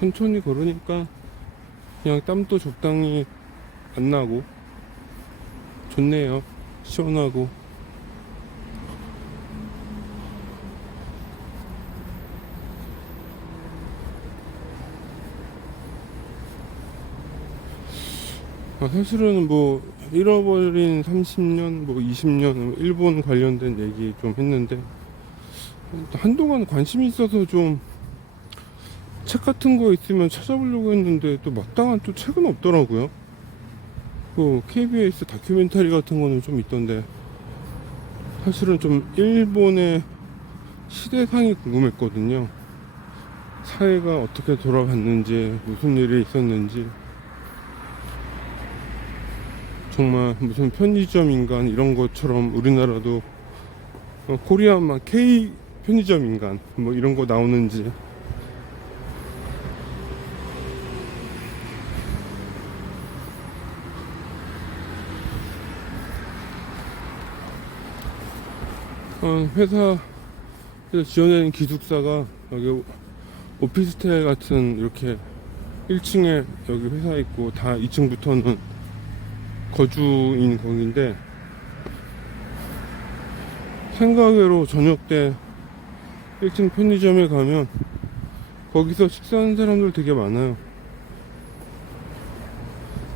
천천히 걸으니까 그냥 땀도 적당히 안 나고 좋네요. 시원하고. 사실은 뭐 잃어버린 30년 뭐 20년 일본 관련된 얘기 좀 했는데 한동안 관심이 있어서 좀 책 같은 거 있으면 찾아보려고 했는데 또 마땅한 또 책은 없더라고요. 그 KBS 다큐멘터리 같은 거는 좀 있던데 사실은 좀 일본의 시대상이 궁금했거든요. 사회가 어떻게 돌아갔는지 무슨 일이 있었는지. 정말 무슨 편의점 인간 이런 것처럼 우리나라도 코리아만 K 편의점 인간 뭐 이런 거 나오는지. 회사에서 지원하는 기숙사가 여기 오피스텔 같은 이렇게 1층에 여기 회사 있고 다 2층부터는 거주인 거긴데 생각외로 저녁 때 1층 편의점에 가면 거기서 식사하는 사람들 되게 많아요.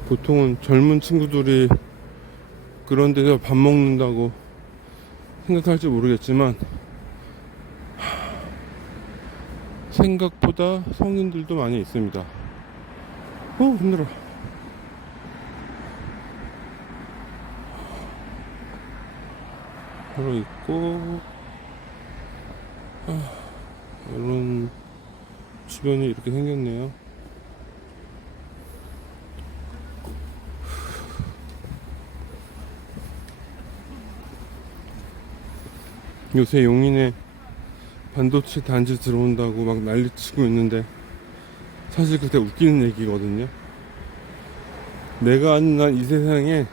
보통은 젊은 친구들이 그런 데서 밥 먹는다고 생각할지 모르겠지만 생각보다 성인들도 많이 있습니다. 힘들어. 바로 있고 이런 주변이 이렇게 생겼네요. 요새 용인에 반도체 단지 들어온다고 막 난리치고 있는데 사실 그때 웃기는 얘기거든요. 내가 아는 한 이 세상에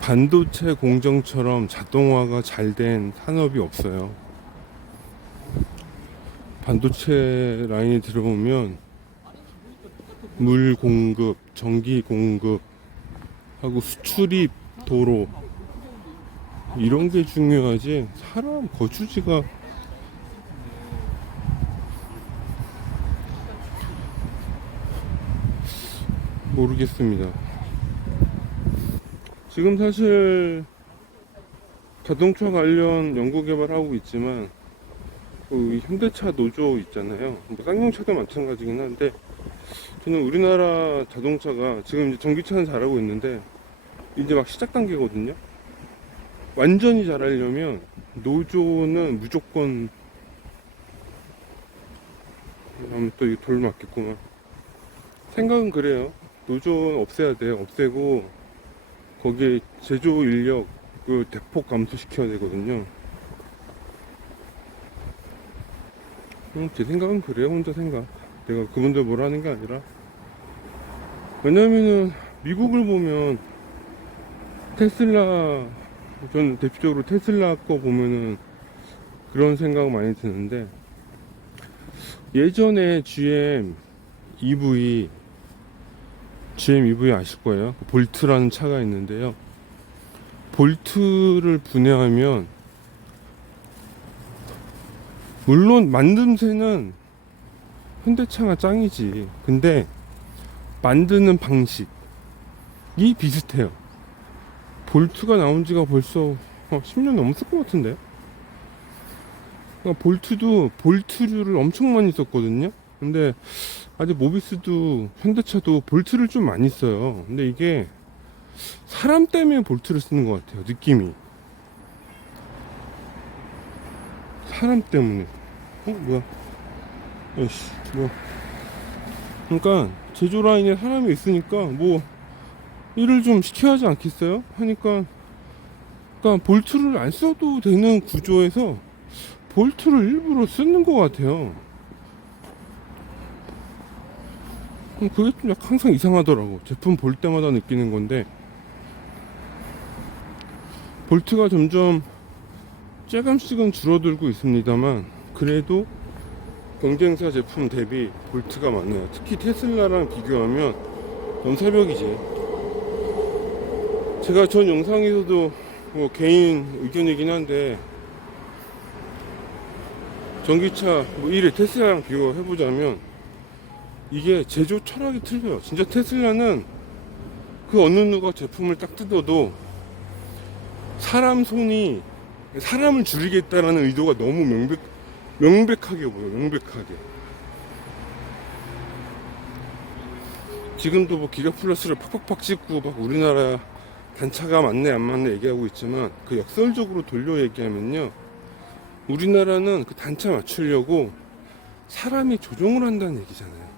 반도체 공정처럼 자동화가 잘 된 산업이 없어요. 반도체 라인이 들어오면 물 공급, 전기 공급 하고 수출입, 도로 이런 게 중요하지 사람 거주지가 모르겠습니다. 지금 사실 자동차 관련 연구 개발하고 있지만 그 현대차 노조 있잖아요. 뭐 쌍용차도 마찬가지긴 한데 저는 우리나라 자동차가 지금 이제 전기차는 잘하고 있는데 이제 막 시작 단계거든요. 완전히 잘하려면 노조는 무조건 하면 또 돌 맞겠구만. 생각은 그래요. 노조 없애야 돼요. 없애고 거기에 제조 인력을 대폭 감소시켜야 되거든요. 제 생각은 그래요. 혼자 생각. 내가 그분들 뭐라 하는 게 아니라. 왜냐면은 미국을 보면 테슬라, 저는 대표적으로 테슬라 거 보면은 그런 생각 많이 드는데, 예전에 GM EV 아실 거예요. 볼트라는 차가 있는데요. 볼트를 분해하면 물론 만듦새는 현대차가 짱이지. 근데 만드는 방식이 비슷해요. 볼트가 나온 지가 벌써 10년 넘었을 것 같은데. 그러니까 볼트도 볼트류를 엄청 많이 썼거든요. 근데 아직 모비스도 현대차도 볼트를 좀 많이 써요. 근데 이게 사람 때문에 볼트를 쓰는 것 같아요. 느낌이 사람 때문에. 뭐야? 아이씨, 뭐야? 그러니까 제조 라인에 사람이 있으니까 뭐 일을 좀 시켜야 하지 않겠어요? 하니까, 그러니까 볼트를 안 써도 되는 구조에서 볼트를 일부러 쓰는 것 같아요. 그게 좀 약간 항상 이상하더라고. 제품 볼 때마다 느끼는 건데, 볼트가 점점 조금씩은 줄어들고 있습니다만 그래도 경쟁사 제품 대비 볼트가 많아요. 특히 테슬라랑 비교하면 넘사벽이지. 제가 전 영상에서도 뭐 개인 의견이긴 한데, 전기차 뭐 1위 테슬라랑 비교해보자면 이게 제조 철학이 틀려요. 진짜 테슬라는 그 어느 누가 제품을 딱 뜯어도 사람을 줄이겠다라는 의도가 너무 명백하게 보여. 명백하게. 지금도 뭐 기가 플러스를 팍팍팍 찍고 막 우리나라 단차가 맞네 안 맞네 얘기하고 있지만, 그 역설적으로 돌려 얘기하면요, 우리나라는 그 단차 맞추려고 사람이 조종을 한다는 얘기잖아요.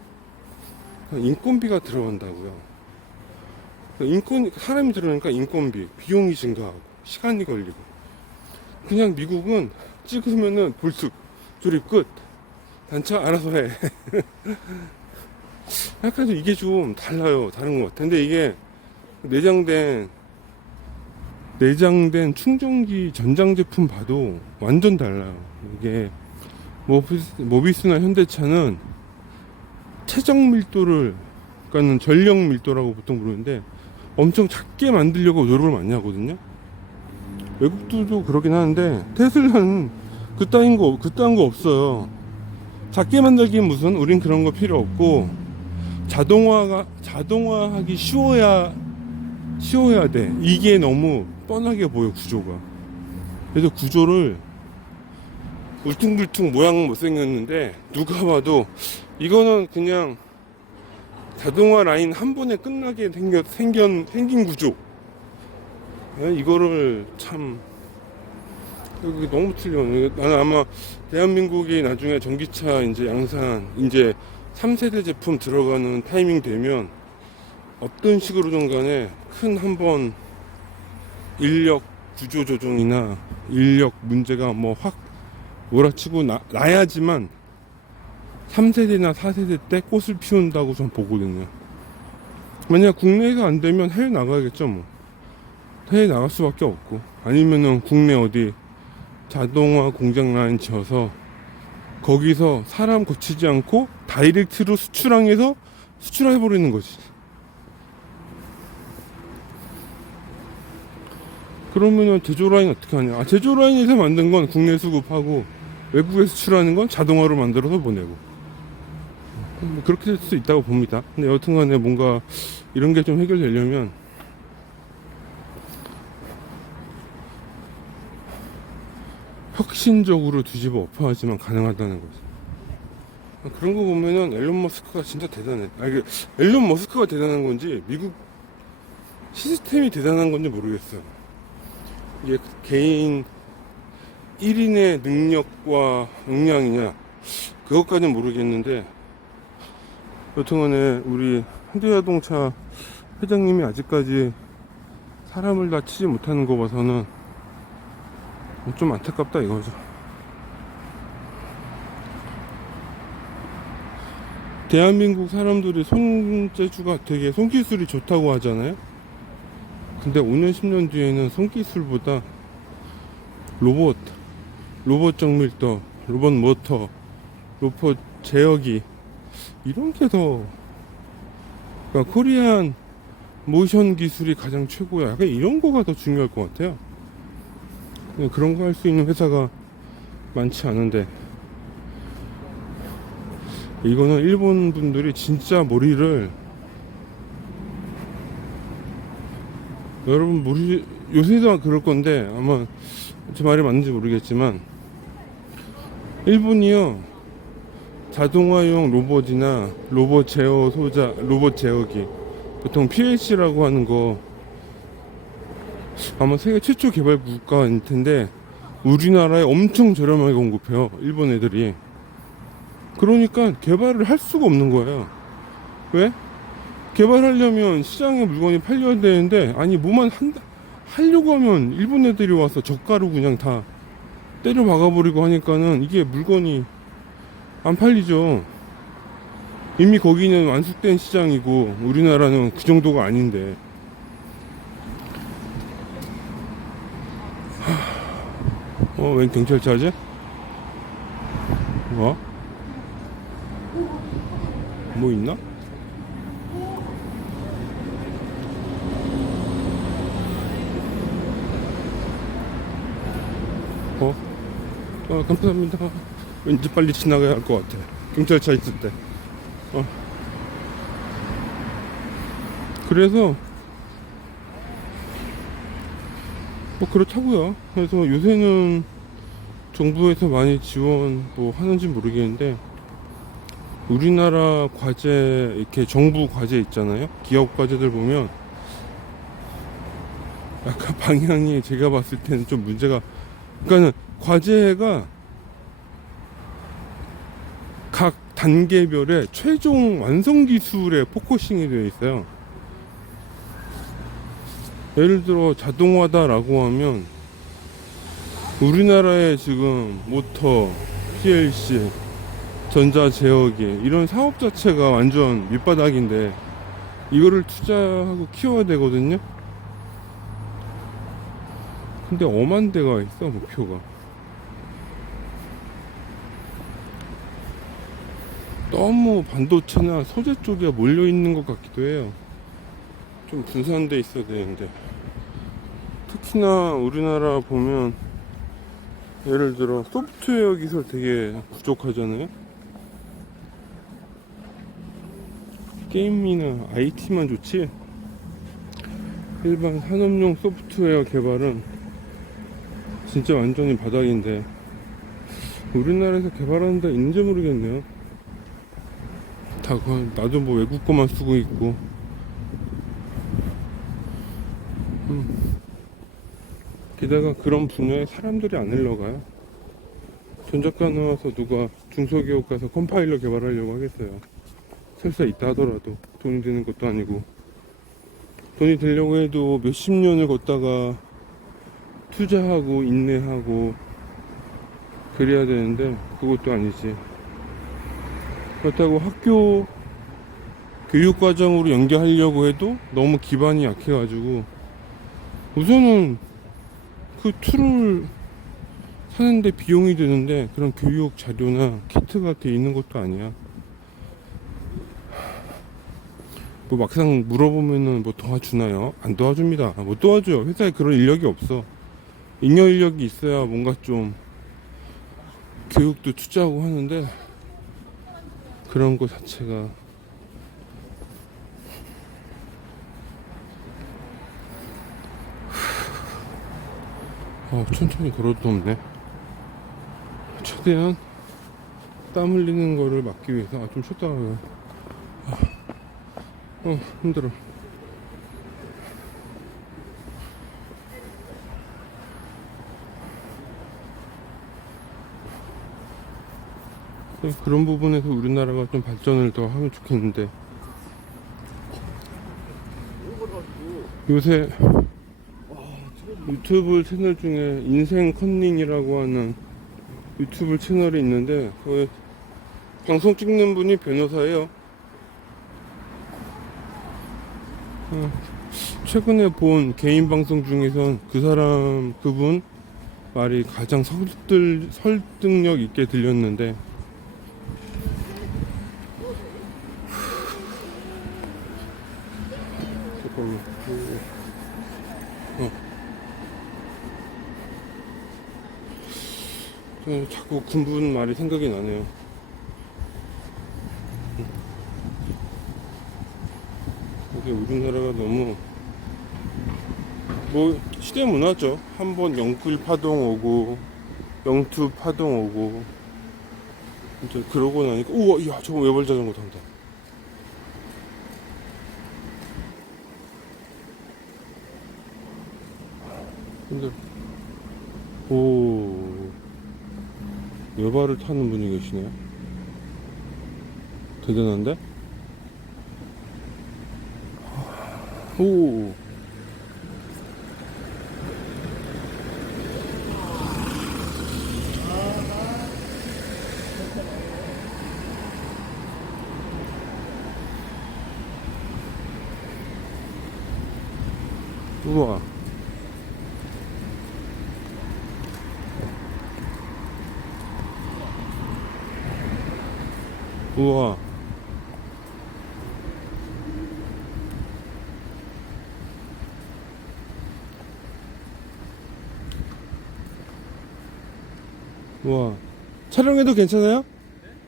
인건비가 들어간다고요. 사람이 들어가니까 인건비, 비용이 증가하고 시간이 걸리고. 그냥 미국은 찍으면은 불쑥 조립 끝, 단차 알아서 해. 약간 이게 좀 달라요. 다른 것 같아. 근데 이게 내장된 충전기 전장 제품 봐도 완전 달라요. 이게 모비스나 현대차는 최적 밀도를, 그러니까는 전력 밀도라고 보통 부르는데 엄청 작게 만들려고 노력을 많이 하거든요. 외국들도 그러긴 하는데 테슬라는 그따윈 거 없어요. 작게 만들긴 무슨, 우린 그런 거 필요 없고, 자동화하기 쉬워야 돼. 이게 너무 뻔하게 보여, 구조가. 그래서 구조를 울퉁불퉁 모양은 못생겼는데 누가 봐도 이거는 그냥 자동화 라인 한 번에 끝나게 생긴 구조. 이거를 참, 여기 너무 틀려. 나는 아마 대한민국이 나중에 전기차 이제 양산, 이제 3세대 제품 들어가는 타이밍 되면 어떤 식으로든 간에 큰 한번 인력 구조 조정이나 인력 문제가 뭐 확 몰아치고 나야지만 3세대나 4세대 때 꽃을 피운다고 전 보거든요. 만약 국내에서 안 되면 해외 나가야겠죠. 뭐 해외 나갈 수밖에 없고, 아니면은 국내 어디 자동화 공장 라인 지어서 거기서 사람 거치지 않고 다이렉트로 수출항해서 수출해버리는 거지. 그러면은 제조 라인 어떻게 하냐. 제조 라인에서 만든 건 국내 수급하고 외국에 수출하는 건 자동화로 만들어서 보내고, 뭐 그렇게 될 수 있다고 봅니다. 근데 여튼간에 뭔가 이런 게 좀 해결되려면 혁신적으로 뒤집어 엎어야지만 가능하다는 거죠. 그런 거 보면은 앨런 머스크가 진짜 대단해. 이게 앨런 머스크가 대단한 건지 미국 시스템이 대단한 건지 모르겠어요. 이게 개인 1인의 능력과 역량이냐 그것까지는 모르겠는데, 여튼간에 우리 현대자동차 회장님이 아직까지 사람을 다 치지 못하는 거 봐서는 좀 안타깝다 이거죠. 대한민국 사람들이 손재주가 되게 손기술이 좋다고 하잖아요. 근데 5년 10년 뒤에는 손기술보다 로봇 정밀도, 로봇 모터, 로봇 제어기 이런 게 더, 그러니까 코리안 모션 기술이 가장 최고야. 약간 이런 거가 더 중요할 것 같아요. 그런 거 할 수 있는 회사가 많지 않은데, 이거는 일본 분들이 진짜 머리를, 여러분 요새도 그럴 건데 아마 제 말이 맞는지 모르겠지만, 일본이요 자동화용 로봇이나 로봇 제어 소자, 로봇 제어기, 보통 PLC라고 하는 거 아마 세계 최초 개발 국가일 텐데 우리나라에 엄청 저렴하게 공급해요, 일본 애들이. 그러니까 개발을 할 수가 없는 거예요. 왜? 개발하려면 시장에 물건이 팔려야 되는데, 아니 뭐만 하려고 하면 일본 애들이 와서 저가로 그냥 다 때려 박아버리고 하니까는 이게 물건이 안 팔리죠. 이미 거기는 완숙된 시장이고 우리나라는 그 정도가 아닌데. 웬 경찰차지? 뭐 있나? 감사합니다. 왠지 빨리 지나가야 할 것 같아, 경찰차 있을 때. 그래서 그렇다고요. 그래서 요새는 정부에서 많이 지원 하는지 모르겠는데, 우리나라 과제, 이렇게 정부 과제 있잖아요, 기업 과제들 보면 약간 방향이 제가 봤을 때는 좀 문제가, 그러니까는 과제가 각 단계별의 최종 완성 기술에 포커싱이 되어 있어요. 예를 들어 자동화다라고 하면 우리나라에 지금 모터, PLC, 전자 제어기 이런 사업 자체가 완전 밑바닥인데 이거를 투자하고 키워야 되거든요. 근데 엄한 데가 있어, 목표가. 너무 반도체나 소재 쪽에 몰려 있는 것 같기도 해요. 좀 분산돼 있어야 되는데. 특히나 우리나라 보면 예를 들어 소프트웨어 기술 되게 부족하잖아요. 게임이나 IT만 좋지 일반 산업용 소프트웨어 개발은 진짜 완전히 바닥인데, 우리나라에서 개발하는 데 있는지 모르겠네요. 다 나도 외국 거만 쓰고 있고. 게다가 그런 분야에 사람들이 안 흘러가요. 전작가 나와서 누가 중소기업 가서 컴파일러 개발하려고 하겠어요. 설사 있다 하더라도 돈이 드는 것도 아니고. 돈이 들려고 해도 몇십 년을 걷다가 투자하고 인내하고 그래야 되는데 그것도 아니지. 그렇다고 학교 교육과정으로 연계하려고 해도 너무 기반이 약해가지고, 우선은 그 툴을 사는데 비용이 드는데 그런 교육 자료나 키트가 돼 있는 것도 아니야. 막상 물어보면은 도와주나요? 안 도와줍니다. 못 도와줘요. 회사에 그런 인력이 없어. 잉여 인력이 있어야 뭔가 좀 교육도 투자하고 하는데, 그런 거 자체가 천천히 걸어도 없네. 최대한 땀 흘리는 거를 막기 위해서 좀 쉬었다 가요. 힘들어. 그런 부분에서 우리나라가 좀 발전을 더 하면 좋겠는데, 요새 유튜브 채널 중에 인생 컨닝이라고 하는 유튜브 채널이 있는데, 거기 방송 찍는 분이 변호사예요. 최근에 본 개인 방송 중에선 그분 말이 가장 설득력 있게 들렸는데, 잠깐만. 자꾸 군분 말이 생각이 나네요. 이게 우리나라가 너무 뭐 시대 문화죠. 한번 영끌 파동 오고 영투 파동 오고 이제 그러고 나니까 우와, 야, 저거 외벌 자전거 탄다. 근데 외발을 타는 분이 계시네요. 대단한데? 오. 우와. 우와. 우와. 촬영해도 괜찮아요?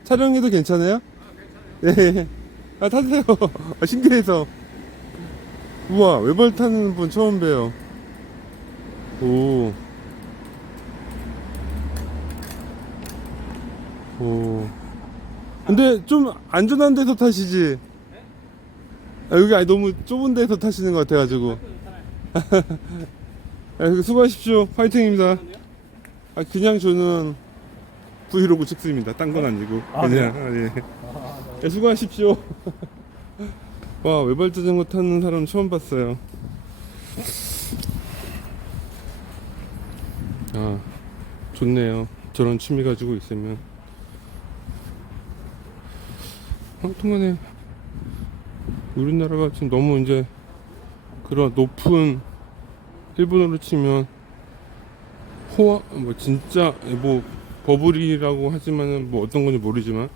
촬영해도 괜찮아요? 네. 아, 타세요. 아, 신기해서. 우와, 외발 타는 분 처음 봬요. 오. 오. 근데 좀 안전한 데서 타시지? 아, 여기 아니, 너무 좁은 데서 타시는 것 같아가지고. 아, 수고하십시오. 파이팅입니다. 아, 그냥 저는 브이로그 찍습니다. 딴 건 아니고. 그냥. 아, 예. 예, 수고하십시오. 와, 외발 자전거 타는 사람 처음 봤어요. 아, 좋네요. 저런 취미 가지고 있으면. 하여튼간에 우리나라가 지금 너무 이제 그런 높은, 일본어로 치면 뭐 진짜 뭐 버블이라고 하지만은 뭐 어떤 건지 모르지만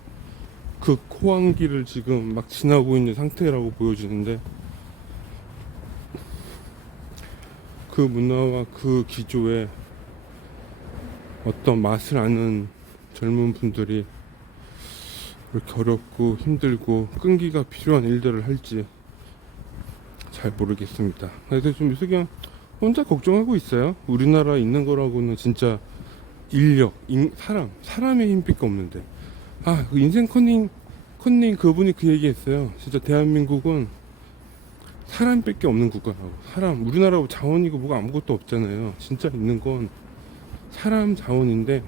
그 호황기를 지금 막 지나고 있는 상태라고 보여지는데, 그 문화와 그 기조에 어떤 맛을 아는 젊은 분들이 그렇게 어렵고 힘들고 끈기가 필요한 일들을 할지 잘 모르겠습니다. 그래서 좀 그냥 혼자 걱정하고 있어요. 우리나라에 있는 거라고는 진짜 인력, 사람의 힘밖에 없는데. 아, 그 인생 컨닝 그분이 그 얘기 했어요. 진짜 대한민국은 사람밖에 없는 국가라고. 우리나라 자원이고 뭐가 아무것도 없잖아요. 진짜 있는 건 사람 자원인데,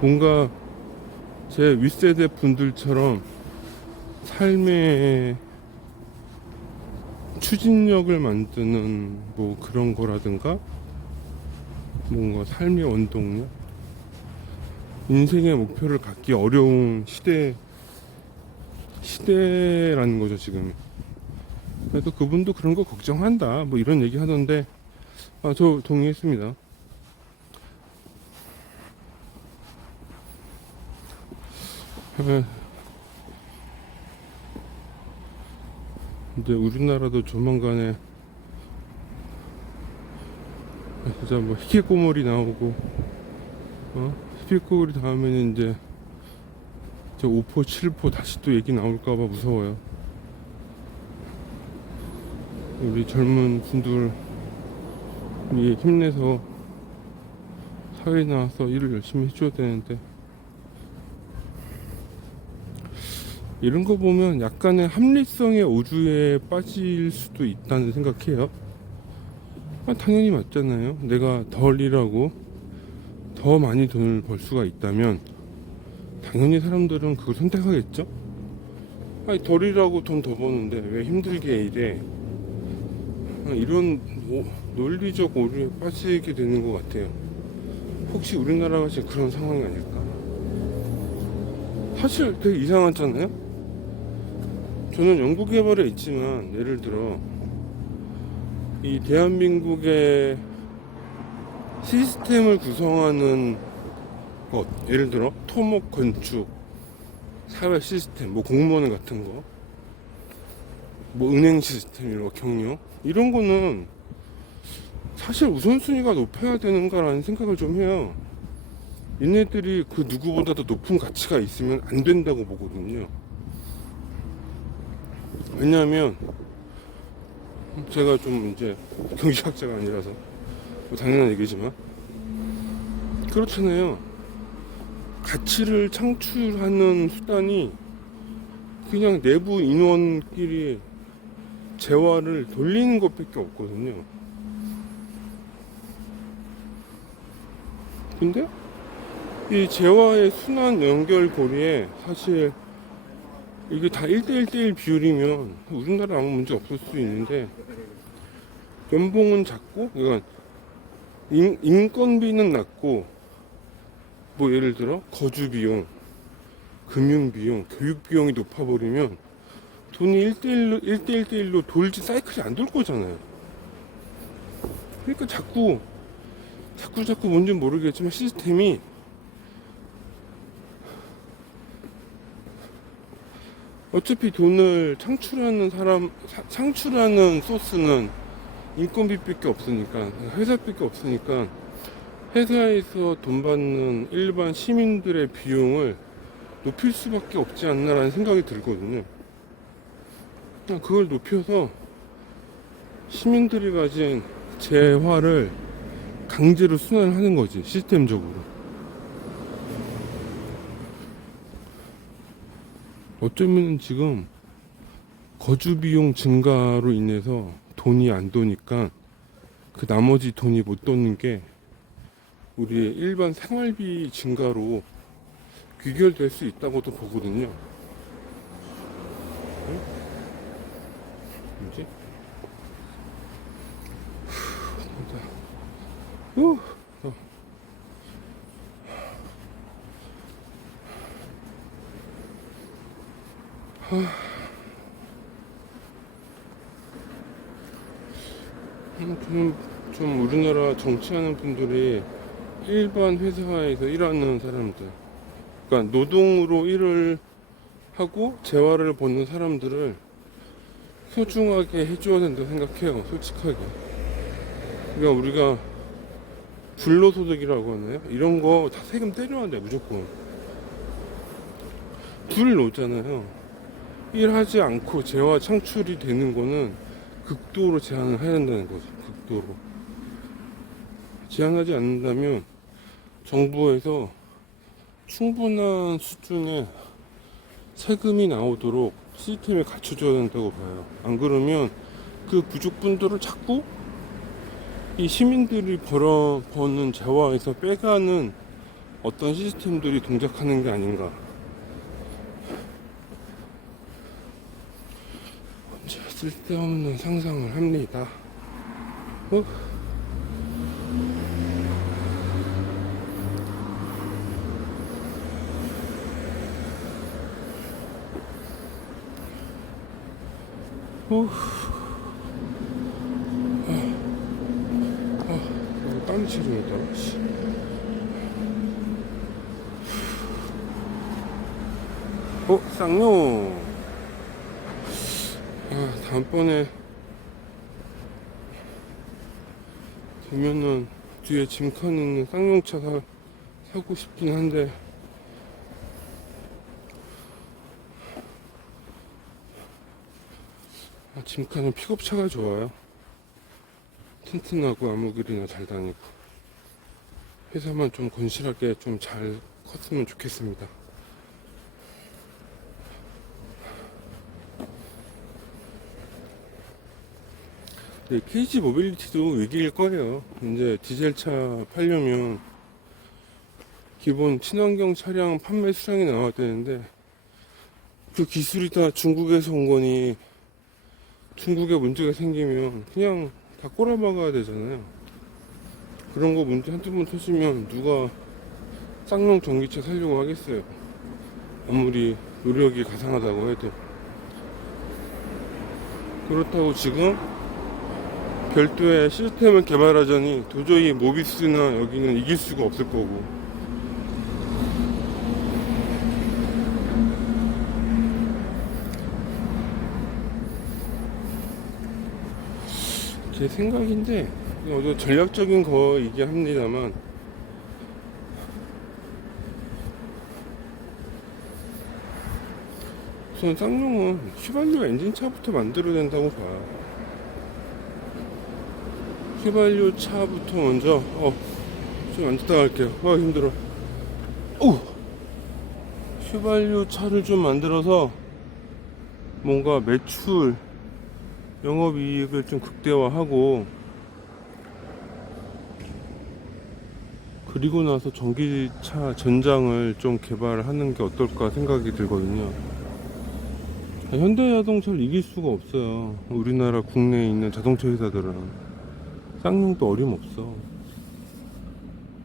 뭔가 제 윗세대 분들처럼 삶의 추진력을 만드는 뭐 그런 거라든가, 뭔가 삶의 원동력, 인생의 목표를 갖기 어려운 시대라는 거죠, 지금. 그래도 그분도 그런 거 걱정한다, 뭐 이런 얘기 하던데, 저 동의했습니다. 이제 우리나라도 조만간에 진짜 뭐 히키코모리 나오고, 히키코모리 다음에는 이제 저 5포 7포 다시 또 얘기 나올까봐 무서워요. 우리 젊은 분들 우리 힘내서 사회에 나와서 일을 열심히 해줘야 되는데, 이런 거 보면 약간의 합리성의 오류에 빠질 수도 있다는 생각해요. 당연히 맞잖아요. 내가 덜 일하고 더 많이 돈을 벌 수가 있다면 당연히 사람들은 그걸 선택하겠죠. 덜 일하고 돈 더 버는데 왜 힘들게 일해? 이런 논리적 오류에 빠지게 되는 것 같아요. 혹시 우리나라가 지금 그런 상황이 아닐까? 사실 되게 이상하잖아요. 저는 연구개발에 있지만, 예를 들어 이 대한민국의 시스템을 구성하는 것, 예를 들어 토목, 건축, 사회 시스템, 뭐 공무원 같은 거, 뭐 은행 시스템, 이런 거, 경영, 이런 거는 사실 우선순위가 높아야 되는가라는 생각을 좀 해요. 얘네들이 그 누구보다도 높은 가치가 있으면 안 된다고 보거든요. 왜냐하면 제가 좀 이제 경제학자가 아니라서 뭐 당연한 얘기지만 그렇잖아요. 가치를 창출하는 수단이 그냥 내부 인원끼리 재화를 돌리는 것밖에 없거든요. 근데 이 재화의 순환 연결고리에 사실 이게 다 1대1대1 비율이면 우리나라 아무 문제 없을 수 있는데, 연봉은 작고, 그러니까 인건비는 낮고, 뭐 예를 들어 거주비용, 금융비용, 교육비용이 높아버리면 돈이 1대1대1로 돌지 사이클이 안 돌 거잖아요. 그러니까 자꾸 뭔지 모르겠지만 시스템이 어차피 돈을 창출하는 소스는 인건비밖에 없으니까, 회사밖에 없으니까, 회사에서 돈 받는 일반 시민들의 비용을 높일 수밖에 없지 않나라는 생각이 들거든요. 그걸 높여서 시민들이 가진 재화를 강제로 순환하는 거지, 시스템적으로. 어쩌면 지금 거주 비용 증가로 인해서 돈이 안 도니까 그 나머지 돈이 못 도는 게 우리의 일반 생활비 증가로 귀결될 수 있다고도 보거든요. 응? 뭐지? 좀 우리나라 정치하는 분들이 일반 회사에서 일하는 사람들, 그러니까 노동으로 일을 하고 재화를 버는 사람들을 소중하게 해줘야 된다고 생각해요, 솔직하게. 그러니까 우리가 불로소득이라고 하나요? 이런 거 다 세금 때려야 돼, 무조건. 둘 놓잖아요. 일하지 않고 재화 창출이 되는 거는 극도로 제한을 해야 된다는 거죠. 극도로. 제한하지 않는다면 정부에서 충분한 수준의 세금이 나오도록 시스템을 갖춰줘야 된다고 봐요. 안 그러면 그 부족분들을 자꾸 이 시민들이 버는 재화에서 빼가는 어떤 시스템들이 동작하는 게 아닌가. 혼자 쓸데없는 상상을 합니다. 땀이 치르겠다. 쌍용. 다음번에 되면은 뒤에 짐칸 있는 쌍용차 사고 싶긴 한데, 짐칸은 픽업차가 좋아요. 튼튼하고 아무 길이나 잘 다니고 회사만 좀 건실하게 좀 잘 컸으면 좋겠습니다. 네, KG 모빌리티도 위기일 거예요. 이제 디젤차 팔려면 기본 친환경 차량 판매 수량이 나와야 되는데 그 기술이 다 중국에서 온 거니 중국에 문제가 생기면 그냥 다 꼬라박아야 되잖아요. 그런 거 문제 한두 번 터지면 누가 쌍용 전기차 살려고 하겠어요. 아무리 노력이 가상하다고 해도. 그렇다고 지금 별도의 시스템을 개발하자니 도저히 모비스나 여기는 이길 수가 없을 거고. 제 생각인데 어제 전략적인 거이긴 합니다만 우선 쌍용은 휘발유 엔진차부터 만들어야 된다고 봐요. 휘발유 차부터 먼저 좀 앉았다 갈게요. 힘들어. 휘발유 차를 좀 만들어서 뭔가 매출 영업이익을 좀 극대화하고 그리고 나서 전기차 전장을 좀 개발하는 게 어떨까 생각이 들거든요. 현대자동차를 이길 수가 없어요. 우리나라 국내에 있는 자동차 회사들은 쌍용도 어림없어.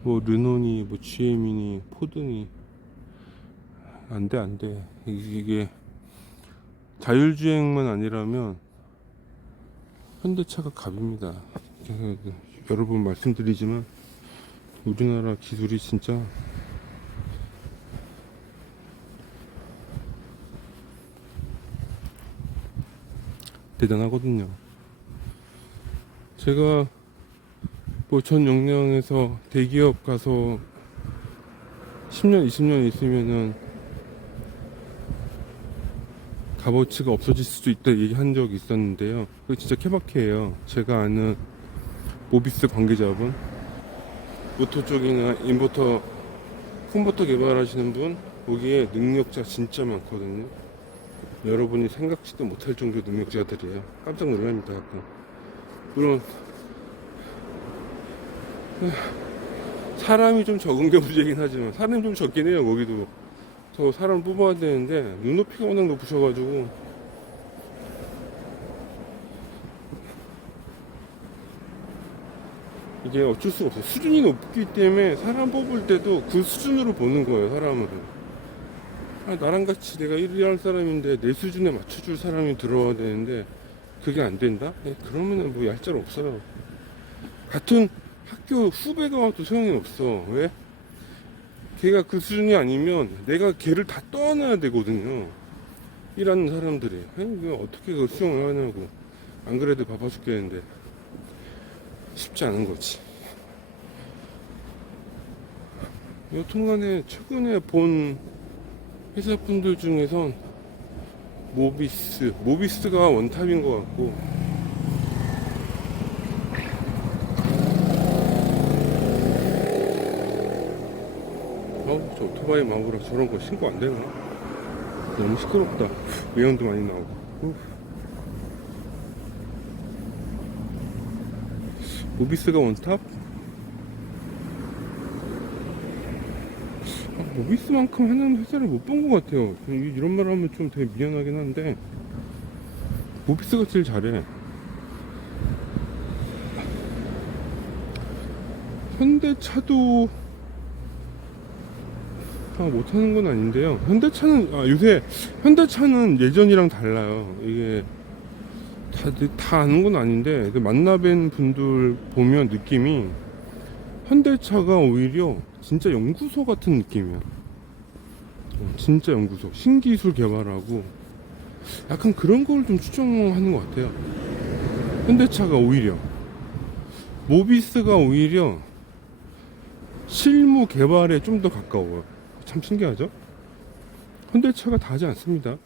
뭐 르노니 뭐 GM이니 포드니 안돼. 이게 자율주행만 아니라면 현대차가 갑입니다. 여러 번 말씀드리지만 우리나라 기술이 진짜 대단하거든요. 제가 뭐 전 역량에서 대기업 가서 10년, 20년 있으면은 값어치가 없어질 수도 있다 얘기한 적이 있었는데요. 그게 진짜 케바케예요. 제가 아는 모비스 관계자분, 모터 쪽이나 인버터, 콘버터 개발하시는 분, 거기에 능력자 진짜 많거든요. 여러분이 생각지도 못할 정도 능력자들이에요. 깜짝 놀랍니다, 가끔. 물론 사람이 좀 적은 게 문제긴 하지만 사람이 좀 적긴 해요. 거기도 더 사람 뽑아야 되는데 눈높이가 워낙 높으셔가지고 이게 어쩔 수가 없어요. 수준이 높기 때문에 사람 뽑을 때도 그 수준으로 보는 거예요. 사람을 나랑 같이 내가 일할 사람인데 내 수준에 맞춰줄 사람이 들어와야 되는데 그게 안 된다? 그러면은 뭐 얄짤 없어요. 같은 학교 후배가 와도 소용이 없어. 왜? 걔가 그 수준이 아니면 내가 걔를 다 떠안아야 되거든요. 일하는 사람들이. 어떻게 그 수용을 하냐고. 안 그래도 바빠 죽겠는데. 쉽지 않은 거지. 여튼간에 최근에 본 회사분들 중에선 모비스가 원탑인 것 같고, 저 오토바이 마구라 저런 거 신고 안 되나? 너무 시끄럽다. 외연도 많이 나오고. 모비스가 원탑? 모비스만큼 하는 회사를 못 본 것 같아요. 이런 말 하면 좀 되게 미안하긴 한데, 모비스가 제일 잘해. 현대차도 못하는 건 아닌데요. 요새 현대차는 예전이랑 달라요. 이게 다 아는 건 아닌데 만나뵌 분들 보면 느낌이 현대차가 오히려 진짜 연구소 같은 느낌이야. 진짜 연구소, 신기술 개발하고 약간 그런 걸 좀 추정하는 것 같아요. 현대차가 오히려, 모비스가 오히려 실무 개발에 좀 더 가까워요. 참 신기하죠? 현대차가 다 하지 않습니다.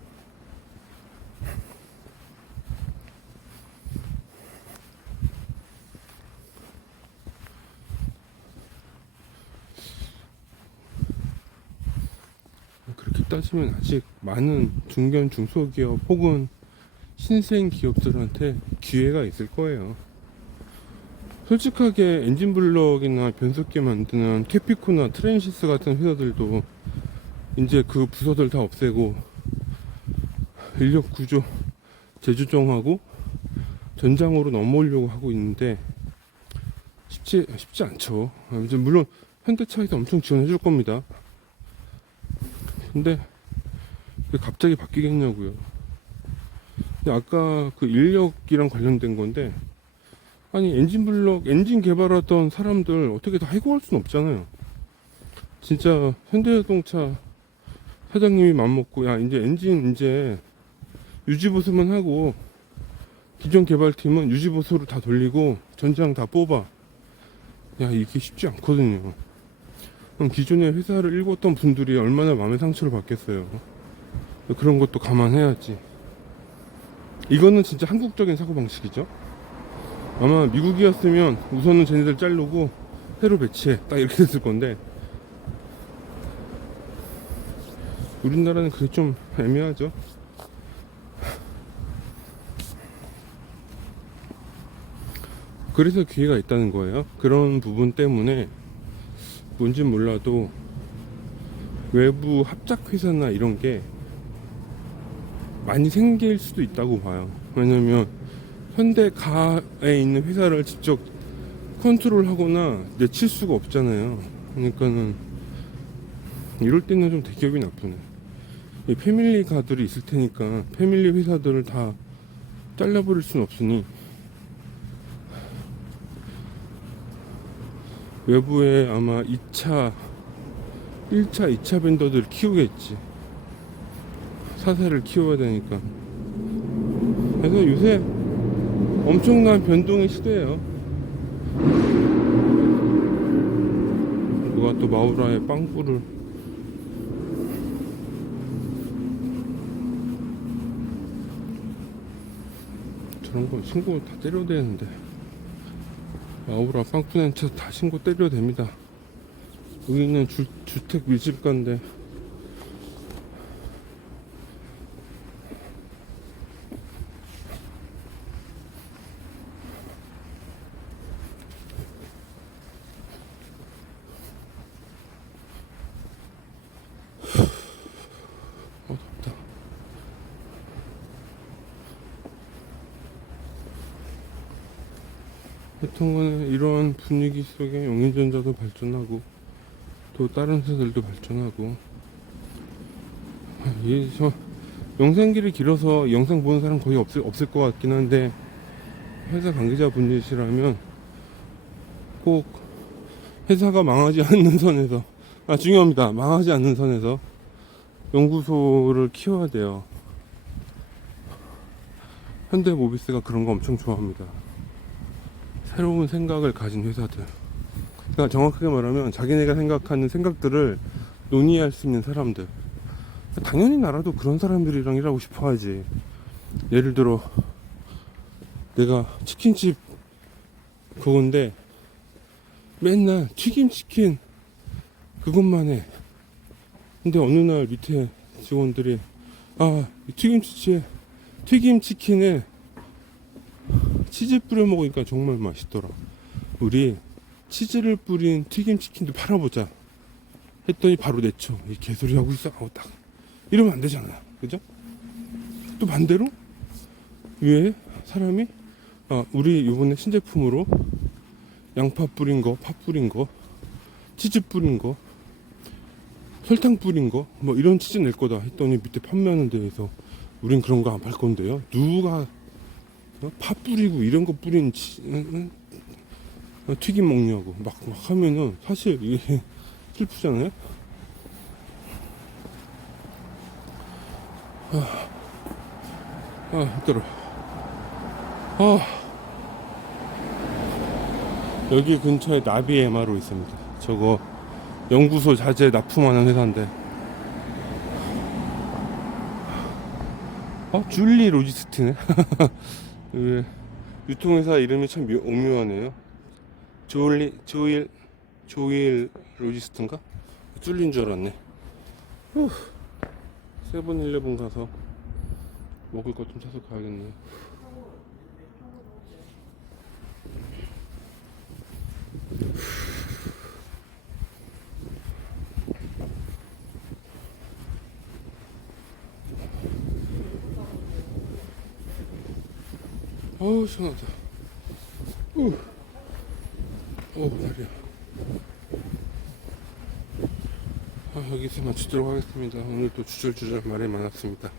따지면 아직 많은 중견 중소기업 혹은 신생 기업들한테 기회가 있을 거예요. 솔직하게 엔진블럭이나 변속기 만드는 캐피코나 트랜시스 같은 회사들도 이제 그 부서들 다 없애고 인력 구조 재조정하고 전장으로 넘어오려고 하고 있는데 쉽지 않죠. 이제 물론 현대차에서 엄청 지원해 줄 겁니다. 근데 왜 갑자기 바뀌겠냐고요. 근데 아까 그 인력이랑 관련된 건데, 아니 엔진블럭 엔진 개발하던 사람들 어떻게 다 해고할 수는 없잖아요. 진짜 현대자동차 사장님이 맘먹고 야 이제 엔진 이제 유지보수만 하고 기존 개발팀은 유지보수로 다 돌리고 전장 다 뽑아. 야 이게 쉽지 않거든요. 그럼 기존에 회사를 일궜던 분들이 얼마나 마음의 상처를 받겠어요. 그런 것도 감안해야지. 이거는 진짜 한국적인 사고방식이죠. 아마 미국이었으면 우선은 쟤네들 자르고 새로 배치해 딱 이렇게 됐을 건데, 우리나라는 그게 좀 애매하죠. 그래서 기회가 있다는 거예요. 그런 부분 때문에 뭔진 몰라도 외부 합작회사나 이런 게 많이 생길 수도 있다고 봐요. 왜냐면 현대가에 있는 회사를 직접 컨트롤하거나 내칠 수가 없잖아요. 그러니까는 이럴 때는 좀 대기업이 나쁘네. 이 패밀리 가들이 있을 테니까 패밀리 회사들을 다 잘라버릴 순 없으니 외부에 아마 1차, 2차 벤더들 키우겠지. 사세를 키워야 되니까. 그래서 요새 엄청난 변동의 시대예요. 누가 또 마우라에 빵꾸를. 저런 거 신고 다 때려야 되는데. 마우라 빵꾸 낸 차 다 신고 때려야 됩니다. 여기는 주택 밀집가인데. 덥다. 여튼간에 이런 분위기 속에 용인전자도 발전하고 또 다른 회사들도 발전하고, 저 영상길이 길어서 영상 보는 사람 거의 없을 것 같긴 한데, 회사 관계자분이시라면 꼭 회사가 망하지 않는 선에서, 중요합니다. 망하지 않는 선에서 연구소를 키워야 돼요. 현대모비스가 그런 거 엄청 좋아합니다. 새로운 생각을 가진 회사들. 그러니까 정확하게 말하면 자기네가 생각하는 생각들을 논의할 수 있는 사람들. 당연히 나라도 그런 사람들이랑 일하고 싶어 하지. 예를 들어 내가 치킨집 그건데 맨날 튀김치킨 그것만 해. 근데 어느 날 밑에 직원들이 튀김치킨에 치즈 뿌려 먹으니까 정말 맛있더라. 우리 치즈를 뿌린 튀김치킨도 팔아보자 했더니 바로 내쳐. 이 개소리 하고 있어. 딱 이러면 안 되잖아. 그죠? 또 반대로 위에 사람이 우리 요번에 신제품으로 양파 뿌린 거, 파 뿌린 거, 치즈 뿌린 거, 설탕 뿌린 거, 뭐 이런 치즈 낼 거다 했더니 밑에 판매하는 데에서 우린 그런 거 안 팔 건데요. 누가 파 뿌리고 이런 거 뿌린 튀김 먹냐고 막 하면은 사실 이게 슬프잖아요. 힘들어. 여기 근처에 나비 MRO 있습니다. 저거 연구소 자재 납품하는 회사인데. 줄리 로지스트네. 유통회사 이름이 참 오묘하네요. 조일 로지스트인가? 뚫린 줄 알았네. 세븐일레븐 가서 먹을 것 좀 사서 가야겠네. 어우, 시원하다. 다리야. 여기서 마치도록 하겠습니다. 오늘 또 주절주절 말이 많았습니다.